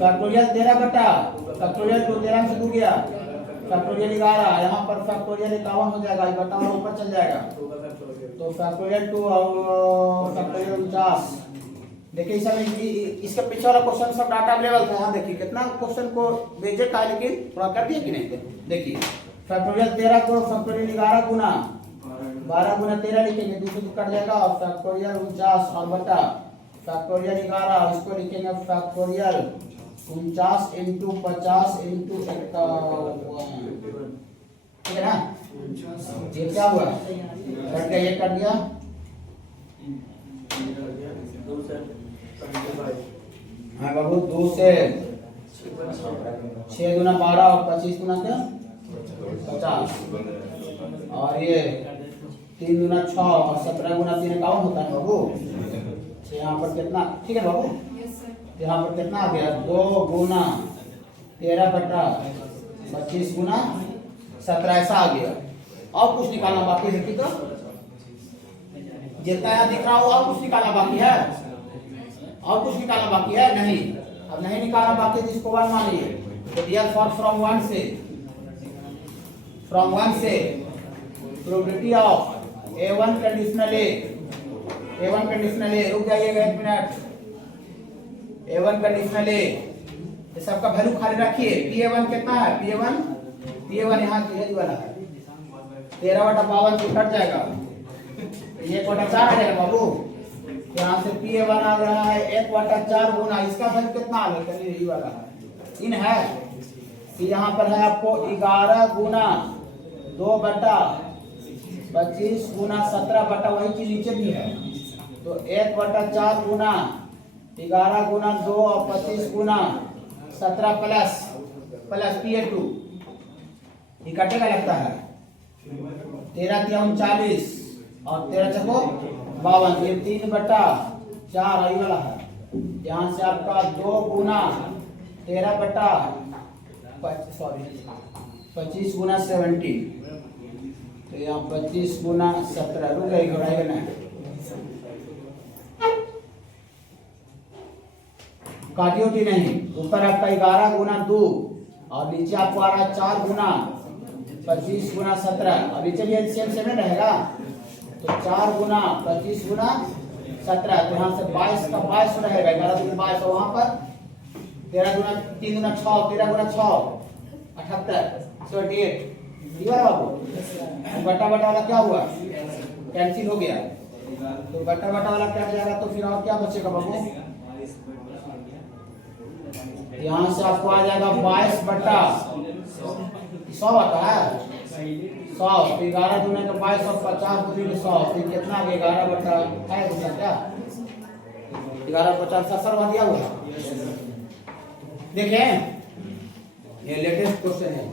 फैक्टोरियल 13 बटा फैक्टोरियल 2 13 से 2 गया फैक्टोरियल 11, यहाँ पर फैक्टोरियल 51 हो जाएगा, ये बटा हुआ ऊपर चल जाएगा, तो फैक्टोरियल 2 और फैक्टोरियल 49। देखिए इस समय इसके पीछे वाला क्वेश्चन सब डाटा अवेलेबल था। यहाँ देखिए कितना क्वेश्चन को बेजे था लेकिन थोड़ा कर दिया कि नहीं। देखिए फैक्टोरियल 13 को फैक्टोरियल 11 गुना 12 गुना 13 लिखेंगे, दूसरे तो कट जाएगा, और फैक्टोरियल 49 और बटा फैक्टोरियल 11, इसको लिखेंगे फैक्टोरियल 49 इंटू 50 इंटू 51, ठीक है ना। ये क्या हुआ, कट गया, ये कट गया, हाँ बाबू 2 से 6 गुना 12 और 25 गुना क्या 50, और ये 3 गुना 6 और 17 गुना 3 51 होता है बाबू। यहाँ पर कितना, ठीक है बाबू, यहाँ पर कितना आ गया 2 गुना 13 बटा 25 गुना 17 ऐसा आ गया। और कुछ निकालना बाकी है, देखिए तो जितना यहाँ दिख रहा हो और कुछ निकालना बाकी है, और कुछ निकालना बाकी है नहीं। अब नहीं निकालना बाकी है, जिसको 1 मान लिए तो डियर फॉर फ्रॉम 1 से प्रोबेबिलिटी ऑफ A1 कंडीशनल ए, रुक जाइएगा 1 मिनट। A1 कंडीशनल ए, ये सबका वैल्यू खाली रखिए। PA1 कितना है, PA1 यहाँ की वाला है 13 बटा 52 से कट जाएगा, ये 1 बटा 4 आ जाएगा बाबू। यहाँ से PA1 आ रहा है 1 बटा 4 गुना, इसका वैल्यू कितना आ गया, यही वाला है इन है। यहाँ पर है आपको 11 गुना 2 बटा 25 गुना 17 बटा वही चीज नीचे भी है, तो 1 बटा 4 गुना 11 गुना 2 और 25 गुना 17 प्लस PA2, ये कटेगा लगता है 13 3 39 और 13 चको 52, ये 3 बटा 4 आई वाला है। यहाँ से आपका 2 गुना 13 बटा 25 गुना 17, तो यहाँ 25 गुना 17 रुक गई घटाएगा ना, काटियोटी नहीं। ऊपर आपका 11 गुना 2 और नीचे आपको आ रहा है 4 गुना 25 गुना 17, और नीचे भी सेम रहेगा, तो 4 गुना 25 गुना 17, तो यहाँ से 22 का 22 रहेगा, 11 गुना 22, और वहाँ पर 13 गुना 3 गुना 6 13 गुना 6 78 78, बाबू। बटा वाला क्या हुआ, कैंसिल हो गया, तो बटा वाला क्या जाएगा, तो फिर और क्या बचेगा बाबू, यहाँ से आपको आ जाएगा 22 बटा 100 आता है 100, 11 दूना का 22 और 50 दूनी 100, फिर कितना आ गया 11 बटा है क्या 11 50 70 बन दिया हुआ। देखिए ये लेटेस्ट क्वेश्चन है।